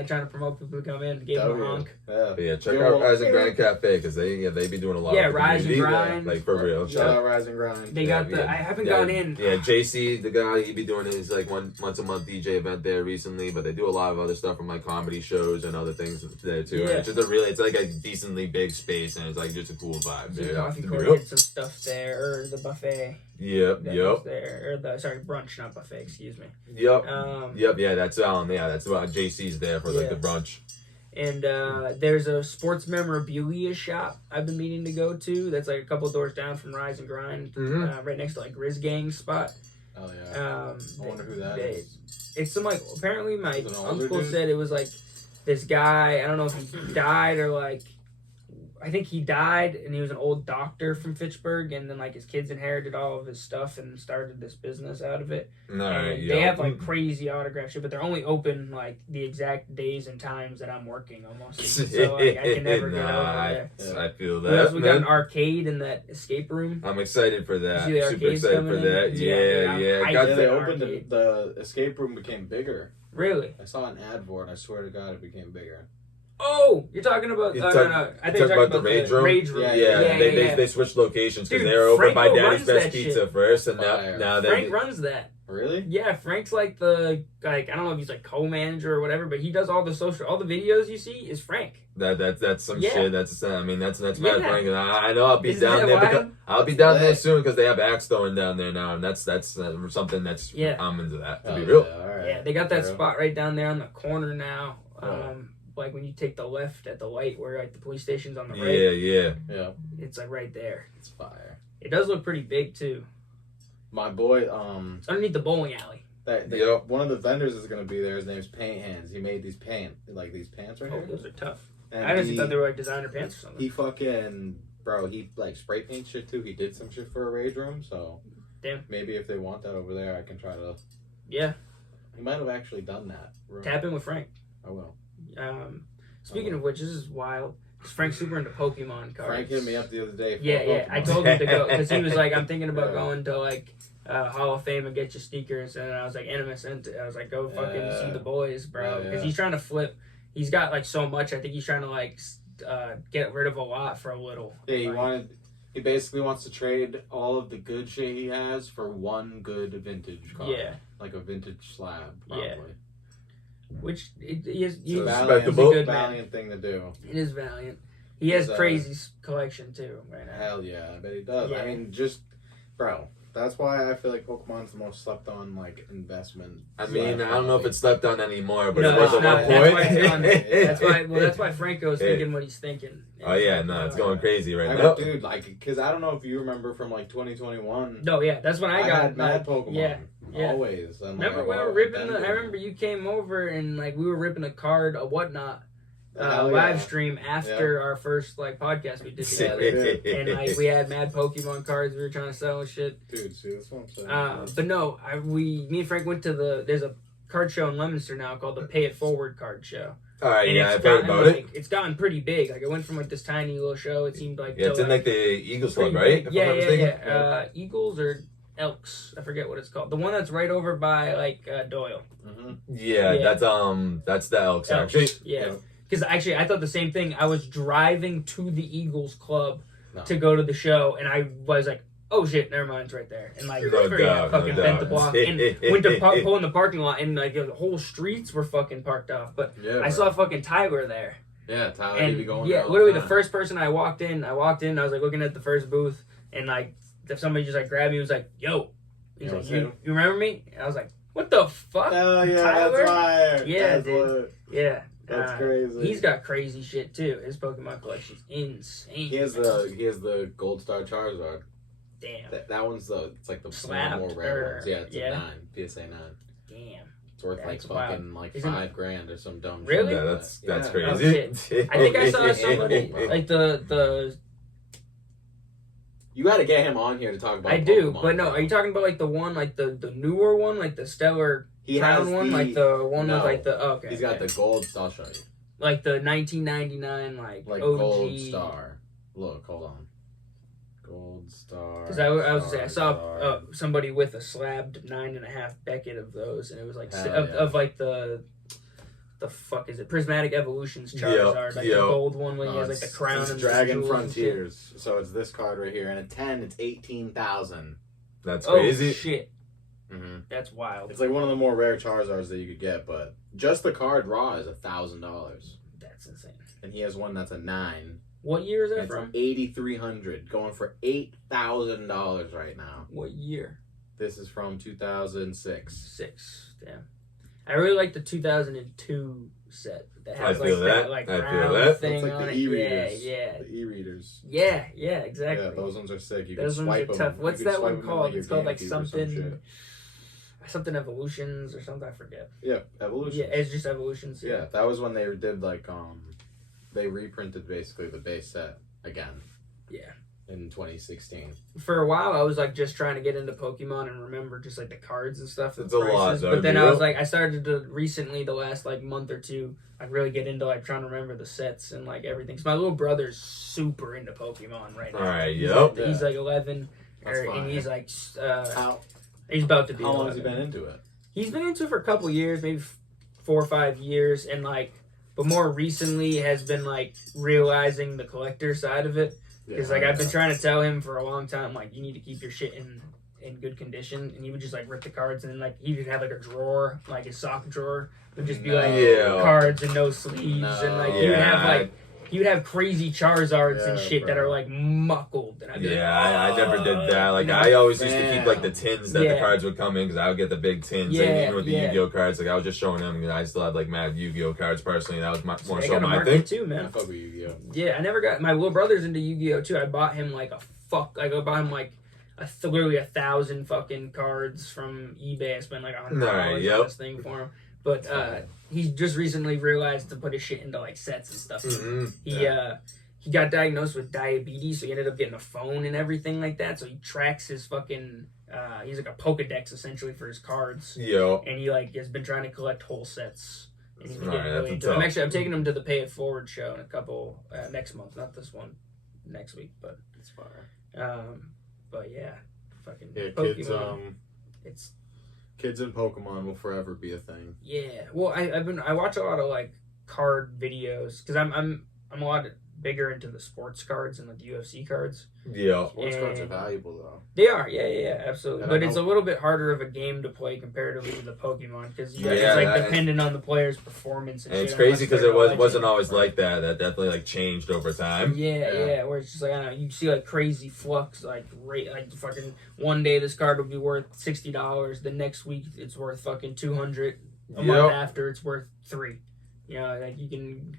trying to promote people to come in, give them a honk. Yeah, check out Rise and Grind Cafe because they be doing a lot. Yeah, Rise and Grind, like for real. Shout out Rise and Grind. They got I haven't gone in. Yeah, JC, the guy, he be doing his like once a month DJ event there recently, but they do a lot of other stuff from like comedy shows and other things there too. Yeah. It's just it's like a decently big space and it's like just a cool vibe. So coffee court, get some stuff there, or the buffet. Yep. There, or brunch, not buffet. Excuse me. Yep. Yeah, that's that's about JC's there for like the brunch. And there's a sports memorabilia shop I've been meaning to go to. That's like a couple doors down from Rise and Grind, right next to like Riz Gang's spot. Oh yeah. I wonder who that is. It's some like apparently my uncle said it was like this guy. I don't know if he died or like. I think he died, and he was an old doctor from Fitchburg, and then like his kids inherited all of his stuff and started this business out of it. They have like crazy autograph shit, but they're only open like the exact days and times that I'm working almost. So like, I can never get over there. I feel that. We got an arcade in that escape room. I'm excited for that. Super excited for that. Yeah. They opened the escape room became bigger. Really? I saw an ad for it, and I swear to God, it became bigger. Oh, you're talking about... I think you're talking about the Rage Room? Yeah. They switched locations because they were open by Daddy's Best Pizza first, and now they... Frank runs that. Really? Yeah, Frank's like I don't know if he's like co-manager or whatever, but he does all the videos you see is Frank. That's some shit. That's Matt Frank. I know I'll be down there. I'll be down there soon because they have axe throwing down there now, and that's something that's I'm into that, to be real. Yeah, they got that spot right down there on the corner now. Like when you take the left at the light where like the police station's on the right. Yeah. It's like right there. It's fire. It does look pretty big too. My boy, it's underneath the bowling alley. One of the vendors is gonna be there. His name's Paint Hands. He made these pants right here. Oh, those are tough. And I honestly thought they were like designer pants or something. He he like spray paint shit too. He did some shit for a rage room, so maybe if they want that over there, I can try to. Yeah. He might have actually done that. Tap in with Frank. I will. Speaking of which, this is wild. Frank's super into Pokemon cards. Frank hit me up the other day. I told him to go because he was like, I'm thinking about going to like Hall of Fame and get you stickers, and I was like, Animus sent it. I was like, go fucking see the boys, bro, because he's trying to flip. He's got like so much. I think he's trying to like get rid of a lot for a little. Yeah, he basically wants to trade all of the good shit he has for one good vintage card. Yeah, like a vintage slab, probably. Yeah. Which he's a good valiant thing to do. It is valiant. He has crazy collection too right now. Hell yeah, I bet he does. Yeah. I mean, bro. That's why I feel like Pokemon's the most slept on like investment. I mean, I don't know if it's slept on anymore, but it was at one point. That's why Franco's thinking what he's thinking. Oh yeah, it's going crazy right now, dude. Like, because I don't know if you remember from like 2021. No, yeah, that's when I got mad Pokemon. Yeah. Always. Remember when we were ripping I remember you came over and like we were ripping a card, a whatnot, live stream after our first like podcast we did together, and like we had mad Pokemon cards we were trying to sell and shit. Dude, see, that's what I'm saying. But no, me and Frank went to there's a card show in Leominster now called the Pay It Forward card show. All right, I've heard about it. It's gotten pretty big. Like it went from like this tiny little show. It seemed like it's in like the Eagles Club, right? Yeah. Eagles or Elks, I forget what it's called. The one that's right over by like Doyle. Mm-hmm. Yeah, that's the Elks actually. Yeah, because actually I thought the same thing. I was driving to the Eagles Club to go to the show, and I was like, "Oh shit, never mind, it's right there." And like, fucking bent the block and went to pull in the parking lot, and like the whole streets were fucking parked off. But I saw fucking Tyler there. Yeah, Tyler. And, be going literally the first person I walked in. I was like looking at the first booth, and like. If somebody just like grabbed me, was like, "Yo," he's like, "You remember me?" And I was like, "What the fuck?" Oh yeah, Tyler? That's fire. Yeah, dude. Yeah, that's crazy. He's got crazy shit too. His Pokemon collection's insane. He has the Gold Star Charizard. Damn. That one's it's like the Slapped, more rare ones. Yeah, it's a 9, PSA 9. Damn. It's worth like fucking like $5,000 or some dumb shit. Really? Yeah, that's crazy. Oh, I think I saw somebody like the. You got to get him on here to talk about. I do, but no. Are you talking about like the one, like the newer one, like the Stellar Crown one, like the one with like the? Okay, he's got the gold. I'll show you. Like the 1999, like OG. Gold Star. Look, hold on. Gold Star. Because I was gonna say I saw somebody with a slabbed 9.5 Beckett of those, and it was like of like the fuck is it? Prismatic Evolutions Charizard, like the gold one where he has like the crown and Dragon Frontiers. So it's this card right here, and at 10, it's 18,000. That's crazy. Oh shit, mm-hmm. That's wild. It's like one of the more rare Charizards that you could get, but just the card raw is $1,000. That's insane. And he has one that's a 9. What year is that from? 8,300, going for $8,000 right now. What year? This is from 2006. Damn. I really like the 2002 set that has I feel that. like I feel round that. thing It's like on the it. e-readers. Yeah. The e-readers. Yeah, exactly. Yeah, those ones are sick. You Those can ones swipe are them. tough. What's You can that swipe one them called? your It's called like GameCube or some something shit. Evolutions or something. I forget. Yeah, Evolutions. Yeah, it's just Evolutions. Yeah, that was when they did like they reprinted basically the base set again. Yeah. In 2016. For a while, I was like just trying to get into Pokemon and remember just like the cards and stuff. It's a lot, though, but then I was like, I started to recently, the last like month or two, I really get into like trying to remember the sets and like everything. So my little brother's super into Pokemon right now. All right, He's like 11, and he's like he's about to be. How long 11. has he been into it? He's been into it for a couple years, maybe 4 or 5 years, and like, but more recently has been like realizing the collector side of it. Because like I've been trying to tell him for a long time, like you need to keep your shit in good condition, and he would just like rip the cards, and then like he would have like a drawer, like his sock drawer would just be like cards and no sleeves, and like he would have crazy Charizards and shit that are like muckled. And I'd be I never did that. Like I always used to keep like the tins that the cards would come in because I would get the big tins. And even with the Yu-Gi-Oh cards, like I was just showing them. I still had like mad Yu-Gi-Oh cards personally. That was more so my thing too, man. I fuck with Yu-Gi-Oh. Yeah, I never got my little brother's into Yu-Gi-Oh too. I bought him like I bought him like literally 1,000 fucking cards from eBay. I spent like $100 on this thing for him. But he just recently realized to put his shit into like sets and stuff. He got diagnosed with diabetes, so he ended up getting a phone and everything like that. So he tracks his fucking he's like a Pokedex essentially for his cards. And he like has been trying to collect whole sets. And he's been getting really into it. I'm taking him to the Pay It Forward show in a couple next month, not this one, next week, but it's fire. But yeah, fucking Pokemon. It's kids and Pokemon will forever be a thing. Yeah, well, I watch a lot of like card videos because I'm a lot bigger into the sports cards and like the UFC cards. Yeah, sports cards are valuable though. They are, yeah, absolutely. But it's a little bit harder of a game to play comparatively to the Pokemon because it's like dependent on the player's performance. And it's crazy because it wasn't always like that. That definitely like changed over time. Yeah. Where it's just like I don't know, you see like crazy flux, like fucking one day this card would be worth $60, the next week it's worth fucking $200, a month after it's worth $3. You know, like you can.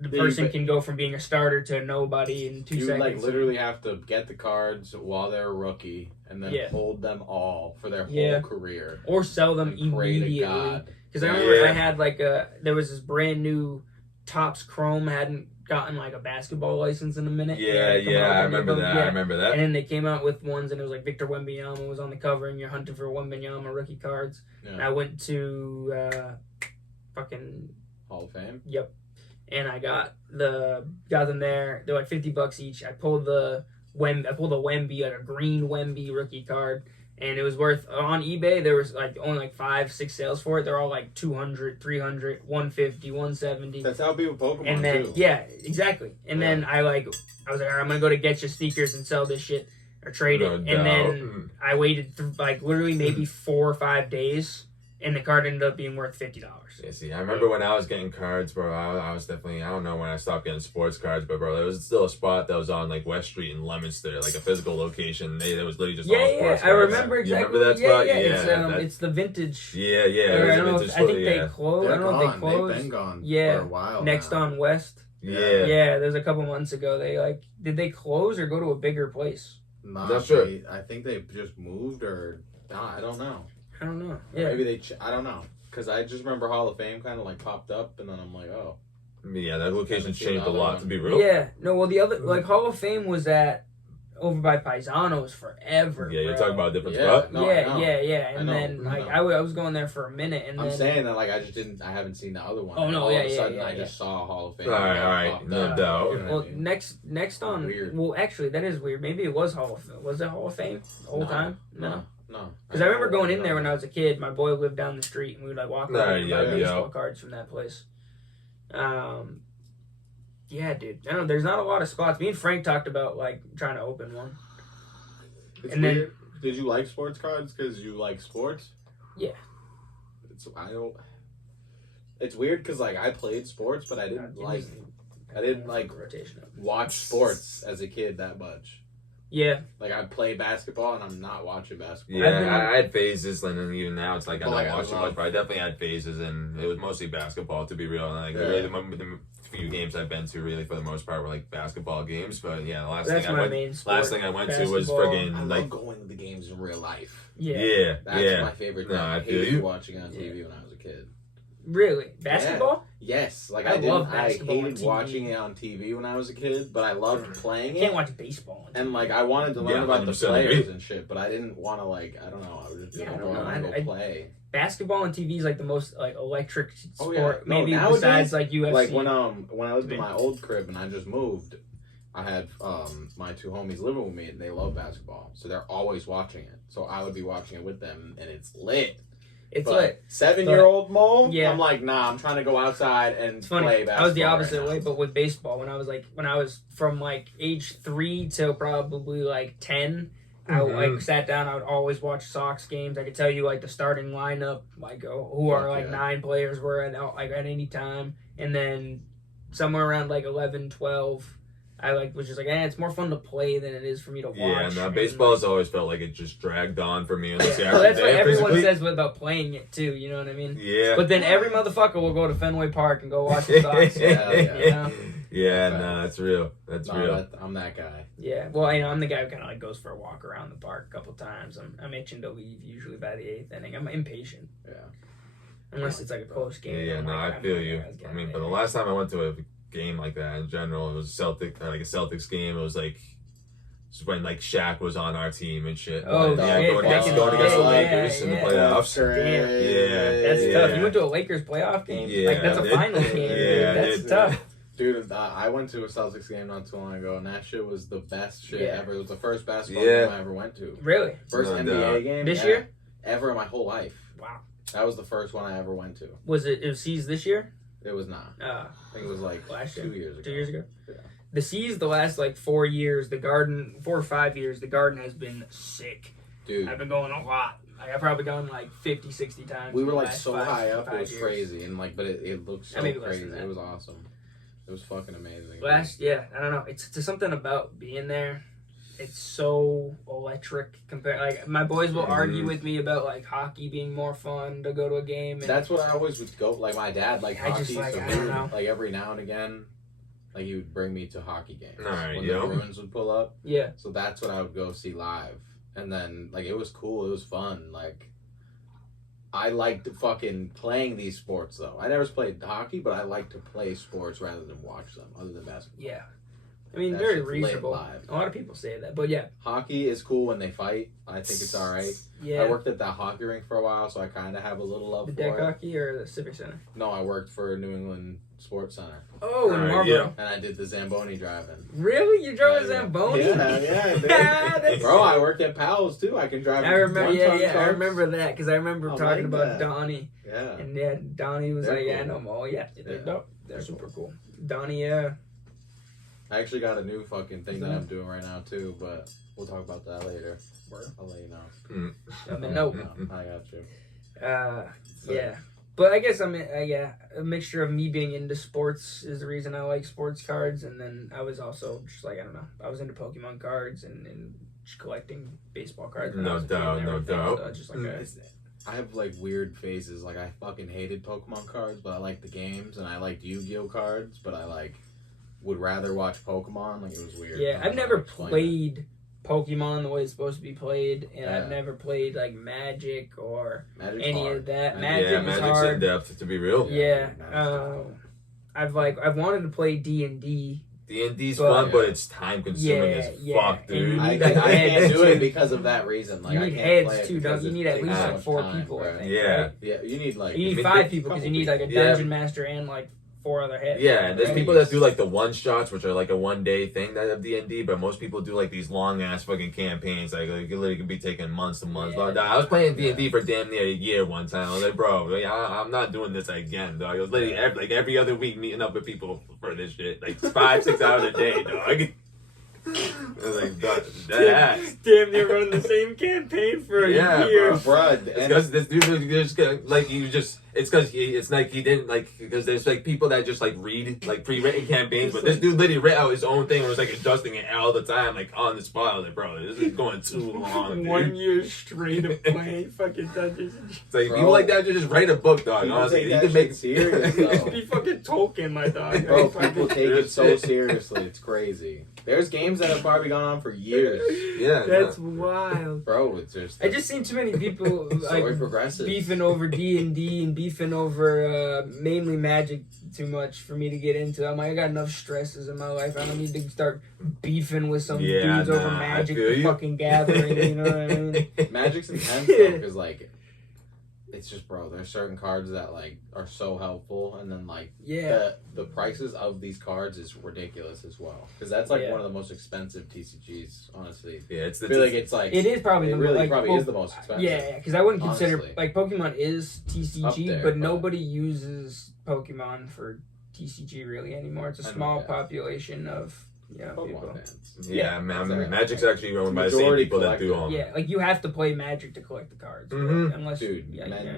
The person can go from being a starter to nobody in 2 seconds. You like literally have to get the cards while they're a rookie and then hold them all for their whole career. Or sell them immediately. Because I remember I had like there was this brand new Topps Chrome, hadn't gotten like a basketball license in a minute. I remember that. I remember that. And then they came out with ones and it was like Victor Wembanyama was on the cover and you're hunting for Wembanyama rookie cards. Yeah. And I went to fucking Hall of Fame? Yep. And I got them there. They're like $50 each. I pulled the Wemby, like a green Wemby rookie card, and it was worth on eBay. There was like only like 5-6 sales for it. They're all like $200, $300, $150, $170. That's how people Pokemon and then, too. Yeah, exactly. And then I was like, all right, I'm gonna go to Get Your Sneakers and sell this shit or trade it. And then I waited like literally maybe 4 or 5 days. And the card ended up being worth $50. Yeah, see, I remember when I was getting cards, bro. I was definitely, I don't know when I stopped getting sports cards, but bro, there was still a spot that was on like West Street in Leominster, like a physical location. There was literally just all sports cards. I remember exactly. You remember that spot? It's the vintage. Yeah. I don't know if they closed. I don't know if they closed. They've been gone for a while. Next now. on West. Yeah. There's a couple months ago. Did they close or go to a bigger place? Not sure. I think they just moved or I don't know. Yeah. Maybe I don't know. Because I just remember Hall of Fame kind of like popped up, and then I'm like, oh. Yeah, that location's changed a lot, to be real. Yeah. No, well, the other, like, Hall of Fame was over by Paisanos forever. Yeah, you're talking about a different spot? No, yeah. And then, like, I was going there for a minute, and I'm saying that, like, I haven't seen the other one. Oh, no, all of a sudden, I just saw Hall of Fame. All right. No doubt. You know next on, weird. Well, actually, that is weird. Maybe it was Hall of Fame. Was it Hall of Fame the whole time? No. Because I remember going in there when I was a kid. My boy lived down the street, and we would like walk around and buy baseball cards from that place. Yeah, dude. I don't know. There's not a lot of spots. Me and Frank talked about like trying to open one. It's weird. Did you like sports cards because you like sports? Yeah. It's weird because like I played sports, but I didn't watch sports as a kid that much. Yeah. Like, I play basketball and I'm not watching basketball. Yeah, I had phases, and then even now it's like I don't Like, watch too much, but I definitely had phases, and it was mostly basketball, to be real. Like, really, the few games I've been to, really, for the most part, were like basketball games. But yeah, the last thing I went to was friggin' I like love going to the games in real life. Yeah. That's my favorite thing. No, I I feel hated you. watching on TV when I was a kid. Really? Basketball? Yes. Like, I love I basketball on hated TV. watching it on TV when I was a kid, but I loved playing You it. can't watch baseball on TV. And, like, I wanted to learn about the 100% players agree. and shit, but I didn't want to, like, I don't know. I just didn't I don't know. want to go play. Basketball on TV is like the most like electric sport. Oh, yeah. No, maybe nowadays, besides like UFC. Like, when I was in my old crib and I just moved, I had my two homies living with me, and they love basketball, so they're always watching it. So I would be watching it with them, and it's lit. It's but lit. 7-year-old Mo, Yeah. I'm like, nah, I'm trying to go outside and It's funny. play basketball. I was the opposite right way, now. but with baseball, when I was from like age 3 till probably like 10, I like sat down. I would always watch Sox games. I could tell you like the starting lineup, like who are like 9 players were at like at any time, and then somewhere around like 11, 12. I was just like, it's more fun to play than it is for me to watch. Yeah, no, baseball has always felt like it just dragged on for me. Unless Well, that's what everyone says about playing it too. You know what I mean? Yeah. But then every motherfucker will go to Fenway Park and go watch the Sox. You know? Yeah, no, that's real. That's real. I'm that guy. Yeah, well, I'm the guy who kind of like goes for a walk around the park a couple times. I'm itching to leave usually by the 8th inning. I'm impatient. Yeah. Unless it's like a close game. Yeah, no, I feel you. I mean, but the last time I went to a game like that in general, it was a Celtics game. It was like just when like Shaq was on our team and shit. Oh, yeah, shit. going against the Lakers in the playoffs. Damn. That's tough. You went to a Lakers playoff game? Yeah, like that's a finals game. Yeah, that's tough. Dude, I went to a Celtics game not too long ago, and that shit was the best shit ever. It was the first basketball game I ever went to. Really? First NBA game this year? Ever in my whole life. Wow. That was the first one I ever went to. Was it C's this year? It was not. I think it was like last year? 2 years ago. 2 years ago? Yeah. The C's the last like 4 years, the Garden, 4 or 5 years, the Garden has been sick. Dude. I've been going a lot. Like, I've probably gone like 50, 60 times. We were like so high up, it was crazy. And like, but it looked so crazy. It was awesome. It was fucking amazing. I don't know. It's something about being there. It's so electric compared. Like my boys will argue with me about like hockey being more fun to go to a game. And that's what I always would go. Like my dad, like hockey. Just, like, so I don't know. Like every now and again, like he would bring me to hockey games. All right, when the Bruins would pull up. Yeah. So that's what I would go see live, and then like it was cool. It was fun. Like I liked fucking playing these sports though. I never played hockey, but I like to play sports rather than watch them, other than basketball. Yeah. I mean, very reasonable. A lot of people say that, but yeah. Hockey is cool when they fight. I think it's all right. Yeah. I worked at that hockey rink for a while, so I kind of have a little love for it. The deck hockey or the Civic Center? No, I worked for New England Sports Center. Oh, in Marlboro. Yeah. And I did the Zamboni driving. Really? You drove a Zamboni? Yeah. Bro, I worked at Powell's too. I can drive. I remember. Trucks. I remember that because I remember talking about Donnie. Yeah. And Donnie was They're like, cool. no, they're dope. They're super cool. Donnie, I actually got a new fucking thing that I'm doing right now too, but we'll talk about that later. I'll let you know. I got you. Yeah. But I guess a mixture of me being into sports is the reason I like sports cards, and then I was also just like, I don't know, I was into Pokemon cards and just collecting baseball cards. No doubt. So just like I have like weird phases. Like I fucking hated Pokemon cards, but I liked the games, and I liked Yu-Gi-Oh cards, but I like would rather watch Pokemon. Like it was weird. Yeah, I've never played Pokemon the way it's supposed to be played, and I've never played like Magic or any of that. Magic's hard. in depth, to be real. Yeah, I've wanted to play D&D. D&D's fun, but it's time consuming as fuck, dude. I can't do it because of that reason. Like you need heads too, don't you? Need at least like 4 people. Right? I think, yeah, right? Yeah. You need 5 people because you need like a dungeon master and like 4 other heads. Yeah, and there's people that do like the one shots, which are like a 1 day thing that have D&D, but most people do like these long ass fucking campaigns. Like it literally could be taking months and months. Yeah. I was playing D&D for damn near a year one time. I was like, bro, I'm not doing this again, dog. I was literally every other week meeting up with people for this shit, like 5-6 hours a day, dog. Like, that. Damn, they're running the same campaign for a year. Bro. It's because this dude just like you just. It's because it's like he didn't like because there's like people that just like read like pre-written campaigns, but this dude literally read out his own thing and was like adjusting it all the time, like on the spot. I was like, bro, this is going too long. Dude. 1 year straight of playing fucking Dungeons. It's like people like that just write a book, dog. Honestly, you can make it serious. Be fucking Tolkien, my dog. Bro, people take it so seriously. It's crazy. There's games that have probably gone on for years. Yeah, that's wild, bro. It's just I just seen too many people like progressive. beefing over D&D and beefing over mainly Magic too much for me to get into. I'm like, I got enough stresses in my life. I don't need to start beefing with some dudes over Magic the fucking Gathering. You know what I mean? Magic's intense though, because like it's just, bro, there's certain cards that like are so helpful, and then like the prices of these cards is ridiculous as well, because that's like one of the most expensive TCGs, honestly. Yeah, it's I feel like it's like it is probably it the really probably is the most expensive. Yeah, because I wouldn't consider honestly. like Pokemon is TCG, there, but nobody uses Pokemon for TCG really anymore. It's a small population of people. Fans. Yeah, man, exactly. Magic's actually owned by the same people that do them. Yeah, like you have to play Magic to collect the cards. Mm-hmm. Unless, dude,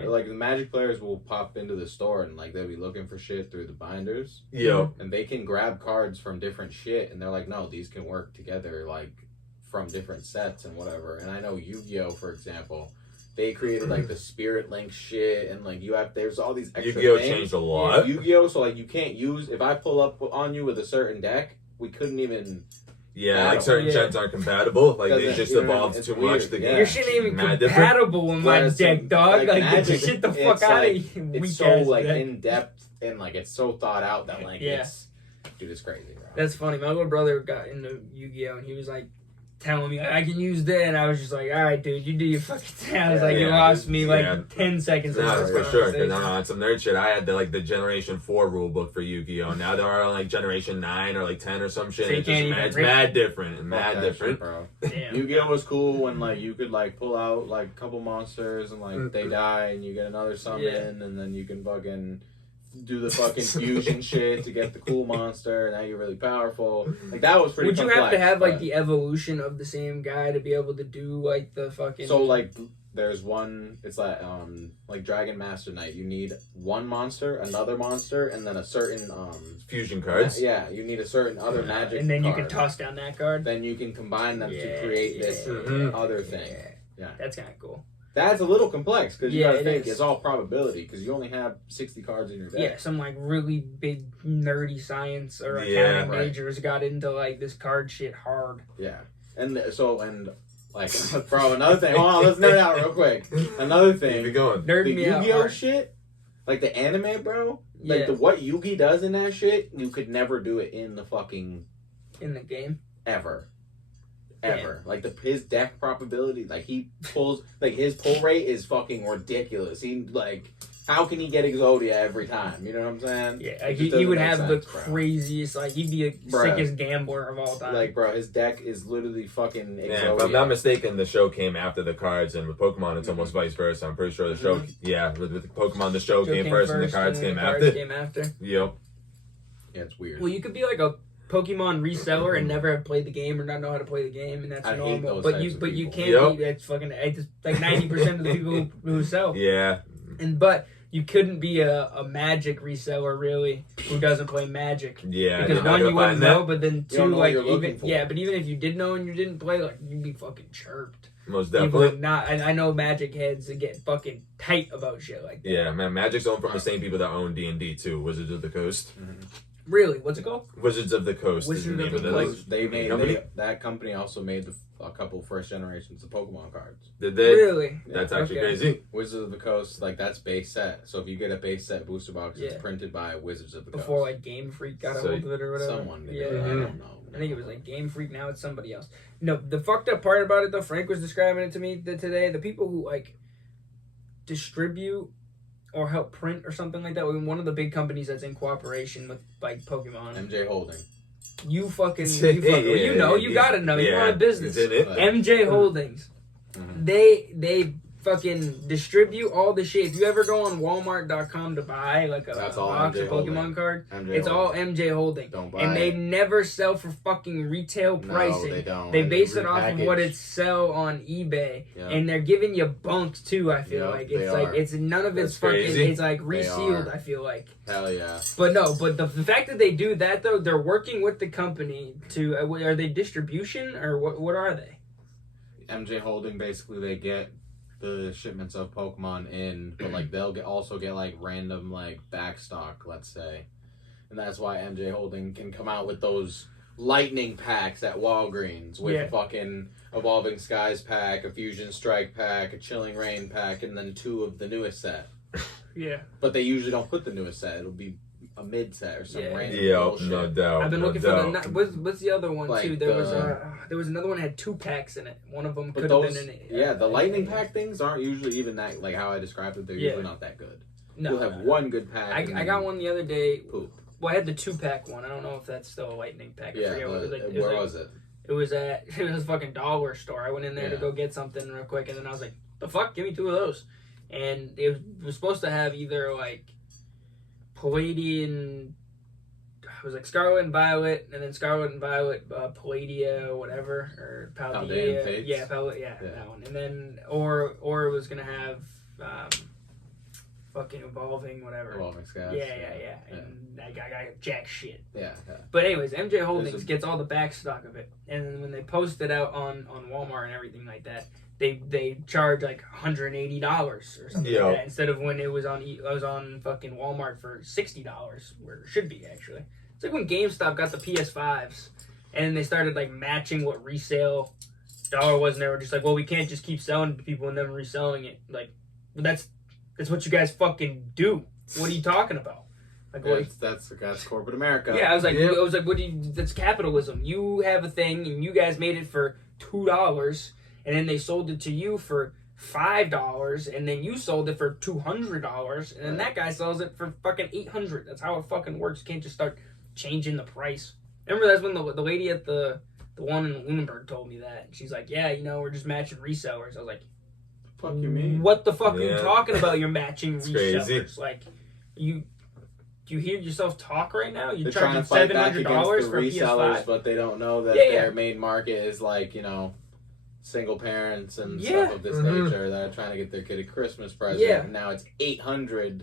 like the Magic players will pop into the store and like they'll be looking for shit through the binders. Yeah, and they can grab cards from different shit, and they're like, no, these can work together, like from different sets and whatever. And I know Yu-Gi-Oh, for example, they created like the Spirit Link shit, and like there's all these extra Yu-Gi-Oh things. changed a lot. Yu-Gi-Oh, so like you can't use, if I pull up on you with a certain deck, we couldn't even. Yeah, like certain gens aren't compatible. Like they just evolved too much. The game. Your shit ain't even compatible with my deck, dog. Like Magic, shit the fuck out of you. It's so like in depth and like it's so thought out that like it's crazy, bro. That's funny. My little brother got into Yu-Gi-Oh, and he was like telling me I can use that, and I was just like, all right, dude, you do your fucking thing. I was like, you lost me like 10 seconds. No, that's for sure. Because on some nerd shit, I had the Generation 4 rule book for Yu-Gi-Oh. Now they're on like Generation 9 or like 10 or some shit. So it's mad different. Mad different. Shit, bro. Yu-Gi-Oh was cool when like you could like pull out like a couple monsters and like they die and you get another summon and then you can fucking do the fucking fusion shit to get the cool monster, and now you're really powerful. Like that was pretty. Would you have to have like the evolution of the same guy to be able to do like the fucking? So like, there's one. It's like Dragon Master Knight. You need one monster, another monster, and then a certain fusion cards. Yeah, you need a certain other magic. And then card. you can toss down that card. Then you can combine them to create this other thing. Yeah, that's kind of cool. That's a little complex because you gotta think it's all probability because you only have 60 cards in your deck. Yeah, some like really big nerdy science or accounting majors got into like this card shit hard. Yeah, and like, bro, another thing. Hold on, let's nerd out real quick. Another thing. Keep it going. Nerd the me Yu-Gi-Oh out shit, like the anime, bro. Like what Yugi does in that shit, you could never do it in the fucking game ever. Like his deck probability, like he pulls, like his pull rate is fucking ridiculous. He like, how can he get Exodia every time? You know what I'm saying? Yeah, like he would have the craziest, like he'd be the sickest gambler of all time. Like, bro, his deck is literally fucking Exodia. Yeah, if I'm not mistaken, the show came after the cards, and with Pokemon, it's almost vice versa. I'm pretty sure the show, with Pokemon, the show came first, and the cards came after. Yep. Yeah, it's weird. Well, you could be like a Pokemon reseller and never have played the game or not know how to play the game, and that's normal. But you can't be that's fucking it's like 90% of the people who sell. Yeah. But you couldn't be a Magic reseller really who doesn't play Magic. Yeah. Because one, you wouldn't know, but then two, like even but even if you did know and you didn't play, like you'd be fucking chirped. Most definitely. Not. I know Magic heads that get fucking tight about shit like that. Yeah, man. Magic's owned from the same people that own D&D too. Wizards of the Coast. Mm-hmm. Really? What's it called? Wizards of the Coast is the name of the Coast. That company also made a couple first generations of Pokemon cards. Did they? Really? That's actually crazy. Wizards of the Coast, like that's base set. So if you get a base set booster box, it's printed by Wizards of the Coast. Before like Game Freak got a hold of it or whatever. Someone did. I don't know. I think it was like Game Freak. Now it's somebody else. No, the fucked up part about it though, Frank was describing it to me today. The people who like distribute or help print or something like that. One of the big companies that's in cooperation with like Pokemon. MJ Holding. You gotta know. You run a business. MJ Holdings. Mm-hmm. They fucking distribute all the shit. If you ever go on Walmart.com to buy like a box of Pokemon card, it's all MJ Holding. Don't buy and they never sell for fucking retail pricing. No, they don't. They base it off of what it sell on eBay, and they're giving you bunks too. I feel like it's like it's none of it's fucking. Crazy. It's like resealed. I feel like. Hell yeah. But no, but the fact that they do that though, they're working with the company to. Are they distribution or what are they? MJ Holding, basically, they get the shipments of Pokemon in, but like they'll also get like random like backstock, let's say, and that's why MJ Holding can come out with those lightning packs at Walgreens with a fucking Evolving Skies pack, a Fusion Strike pack, a Chilling Rain pack, and then 2 of the newest set. Yeah. But they usually don't put the newest set. It'll be a mid set or some random bullshit. No doubt. I've been looking for the. What's the other one like too? There was another one that had 2 packs in it. One of them could have been in it. Yeah, the lightning pack things aren't usually even that, like how I described it. They're usually not that good. No, you'll have one good pack. I got one the other day. Poop. Well, I had the 2-pack one. I don't know if that's still a lightning pack. Yeah, where was it? It was at a fucking dollar store. I went in there to go get something real quick, and then I was like, "The fuck, give me 2 of those." And it was supposed to have either like Palladian. It was like Scarlet and Violet, and then Scarlet and Violet, Palladia or whatever, or Paldea. Yeah, that one. And then, or it was gonna have fucking Evolving Skies. Yeah. And I got jack shit. Yeah. But anyways, MJ Holdings gets all the backstock of it, and then when they post it out on Walmart and everything like that, they charge like $180 or something like that, instead of when it was on fucking Walmart for $60, where it should be actually. It's like when GameStop got the PS5s, and they started like matching what resale dollar was, and they were just like, well, we can't just keep selling it to people and then reselling it. Like, that's what you guys fucking do. What are you talking about? Like, that's corporate America. Yeah, I was like, what do you? That's capitalism. You have a thing, and you guys made it for $2, and then they sold it to you for $5, and then you sold it for $200, and then that guy sells it for fucking $800. That's how it fucking works. You can't just start changing the price. Remember, that's when the lady at the one in Leominster told me that. She's like, yeah, we're just matching resellers. I was like, fuck you mean? What the fuck are you talking about? You're matching resellers. Crazy. Like, do you hear yourself talk right now? You're trying to fight back against the resellers, PS5. But they don't know that their main market is like, single parents and stuff of this nature that are trying to get their kid a Christmas present. Yeah. And now it's $800.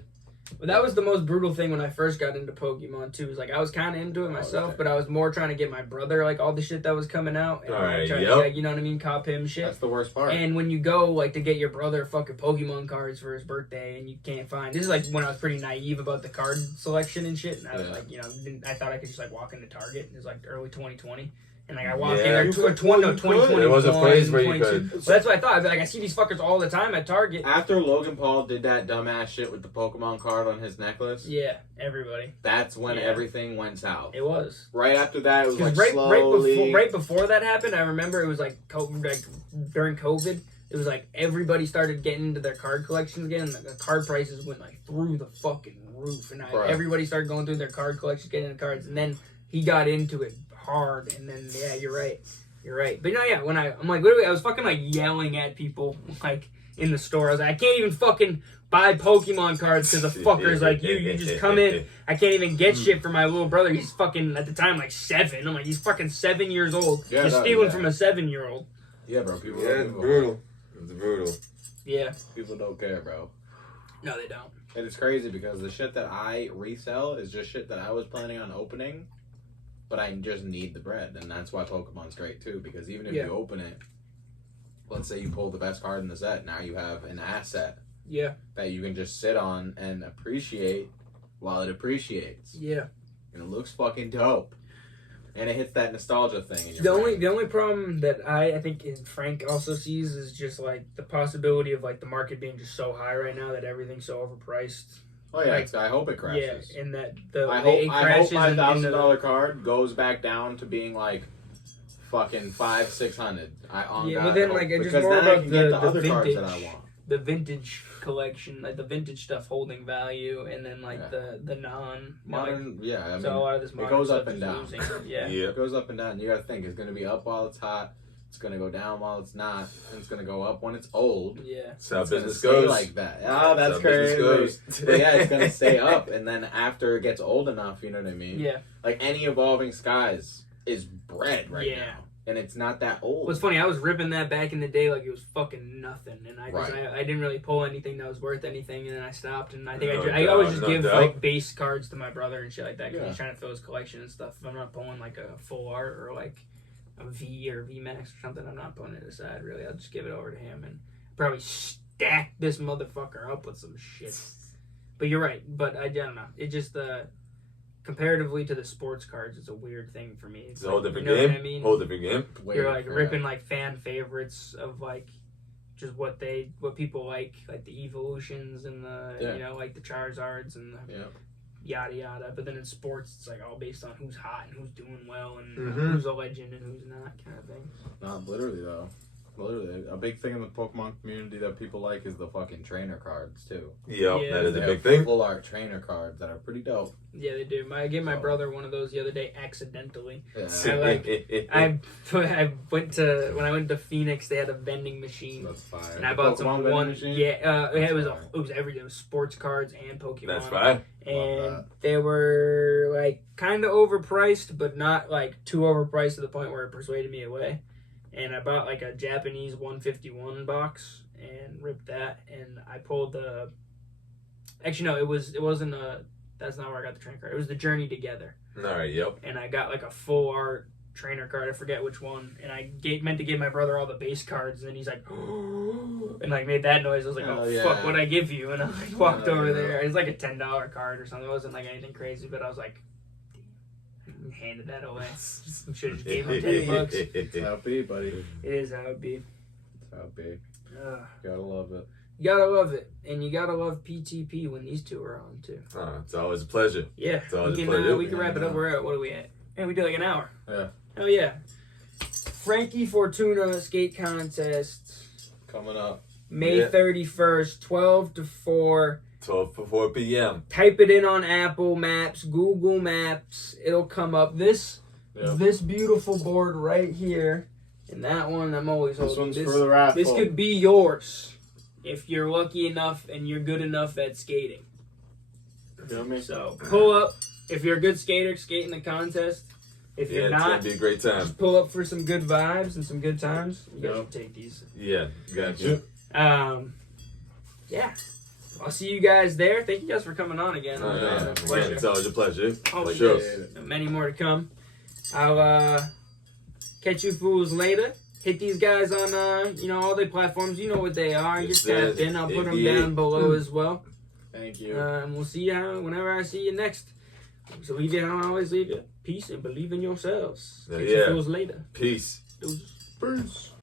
Well, that was the most brutal thing when I first got into Pokemon too. It was like I was kind of into it myself, but I was more trying to get my brother like all the shit that was coming out, and trying to like, you know what I mean, cop him shit. That's the worst part. And when you go like to get your brother fucking Pokemon cards for his birthday, and you can't find. This is like when I was pretty naive about the card selection and shit, and I was like, I thought I could just like walk into Target. It was like early 2020. And like I walked in there, 2020. There was a place where you could. Well, that's what I thought. I'd be like, I see these fuckers all the time at Target. After Logan Paul did that dumbass shit with the Pokemon card on his necklace. Yeah, everybody. That's when everything went south. It was. Right after that, it was like slowly. Right before that happened, I remember it was like during COVID. It was like everybody started getting into their card collections again. And the card prices went like through the fucking roof, and everybody started going through their card collections, getting into cards, and then he got into it hard, and then you're right. But when I'm like literally, I was fucking like yelling at people like in the store. I was like, I can't even fucking buy Pokemon cards because the fuckers like you just come in. I can't even get shit for my little brother. He's fucking at the time like 7. I'm like, he's fucking 7 years old. You're stealing from a 7-year-old. Yeah, bro. People it's brutal. It's brutal. Yeah. People don't care, bro. No, they don't. And it's crazy because the shit that I resell is just shit that I was planning on opening. But I just need the bread, and that's why Pokemon's great too. Because even if you open it, let's say you pull the best card in the set, now you have an asset. Yeah. That you can just sit on and appreciate while it appreciates. Yeah. And it looks fucking dope, and it hits that nostalgia thing. In your brain. The only problem that I think Frank also sees is just like the possibility of like the market being just so high right now that everything's so overpriced. Oh yeah, like, I hope it crashes. Yeah, and that I hope my $1,000 card goes back down to being like fucking $500-$600. But then like it's just more about the other vintage, cards that I want. The vintage collection, like the vintage stuff holding value, and then like the modern. Like, I mean, so a lot of this it goes up and down. Yeah, it goes up and down. You got to think it's going to be up while it's hot. It's gonna go down while it's not, and it's gonna go up when it's old. Yeah. That's how It's business gonna stay goes. like that. Ah, that's business crazy. goes. But yeah, it's gonna stay up, and then after it gets old enough, you know what I mean? Yeah. Like any Evolving Skies is bred right now, and it's not that old. What's funny, I was ripping that back in the day like it was fucking nothing, and Right. I didn't really pull anything that was worth anything, and then I stopped, and I think No I always just doubt, give no doubt. like base cards to my brother and shit like that because Yeah. he's trying to fill his collection and stuff. If I'm not pulling like a full art or like a V or V Max or something, I'm not putting it aside really. I'll just give it over to him and probably stack this motherfucker up with some shit. But you're right. But I don't know. It just comparatively to the sports cards, it's a weird thing for me. It's a whole different you know game. What I mean? Whole different game. You're like ripping like fan favorites of like just what people like the evolutions and the Yeah. you know like the Charizards and the yada yada. But then in sports, it's like all based on who's hot and who's doing well and who's a legend and who's not kind of thing. Not literally though. Literally, a big thing in the Pokemon community that people like is the fucking trainer cards too. Yep, Yeah. that is They a have big thing. Full art trainer cards that are pretty dope. Yeah, they do. I gave my brother one of those the other day accidentally. Yeah. I went to Phoenix. They had a vending machine. That's fire. And I The bought Pokemon some vending one. machine? Yeah, it That's was fire. it was everything. It was sports cards and Pokemon. That's fine. And that. they were like kind of overpriced, but not like too overpriced to the point where it persuaded me away. And I bought like a Japanese 151 box and ripped that. And I pulled the. Actually, no, it wasn't a. That's not where I got the trainer card. It was the Journey Together. All right. Yep. And I got like a full art trainer card. I forget which one. And I meant to give my brother all the base cards, and then he's like, and like made that noise. I was like, Oh, oh yeah. fuck, what'd I give you? And I like walked Oh, over yeah. there. It's like a $10 card or something. It wasn't like anything crazy, but I was like, damn, handed that away. Should have just gave him $10. That's how it be, buddy. It is how it be. That's how it be. Uh, Gotta love it. you gotta love it, and you gotta love PTP when these two are on too. It's always a pleasure. Yeah, It's always we a can pleasure. we can wrap it up. We're at what are we at? And we did like an hour. Yeah. Oh yeah. Frankie Fortuna skate contest, Coming up. May 31st, 12 to 4. 12 for 4 p.m. Type it in on Apple Maps, Google Maps. It'll come up. This beautiful board right here, and that one I'm always This holding. one's for the raffle. This could be yours if you're lucky enough and you're good enough at skating. Feel me? So pull up if you're a good skater, skate in the contest. If you're It's not, gonna be a great time. just pull up for some good vibes and some good times. You guys Yep. should take these. Yeah, gotcha. Yeah. I'll see you guys there. Thank you guys for coming on again. Again, Pleasure. it's always a pleasure. Always For sure. is. Many more to come. I'll catch you fools later. Hit these guys on all their platforms. You know what they are. Yes, Just tapped in. I'll put them AV-8. down below as well. Thank you. And we'll see you whenever I see you next. So leave it how I always leave it. Peace and believe in yourselves. Catch you Yeah. fools later. Peace. Deuces. Peace.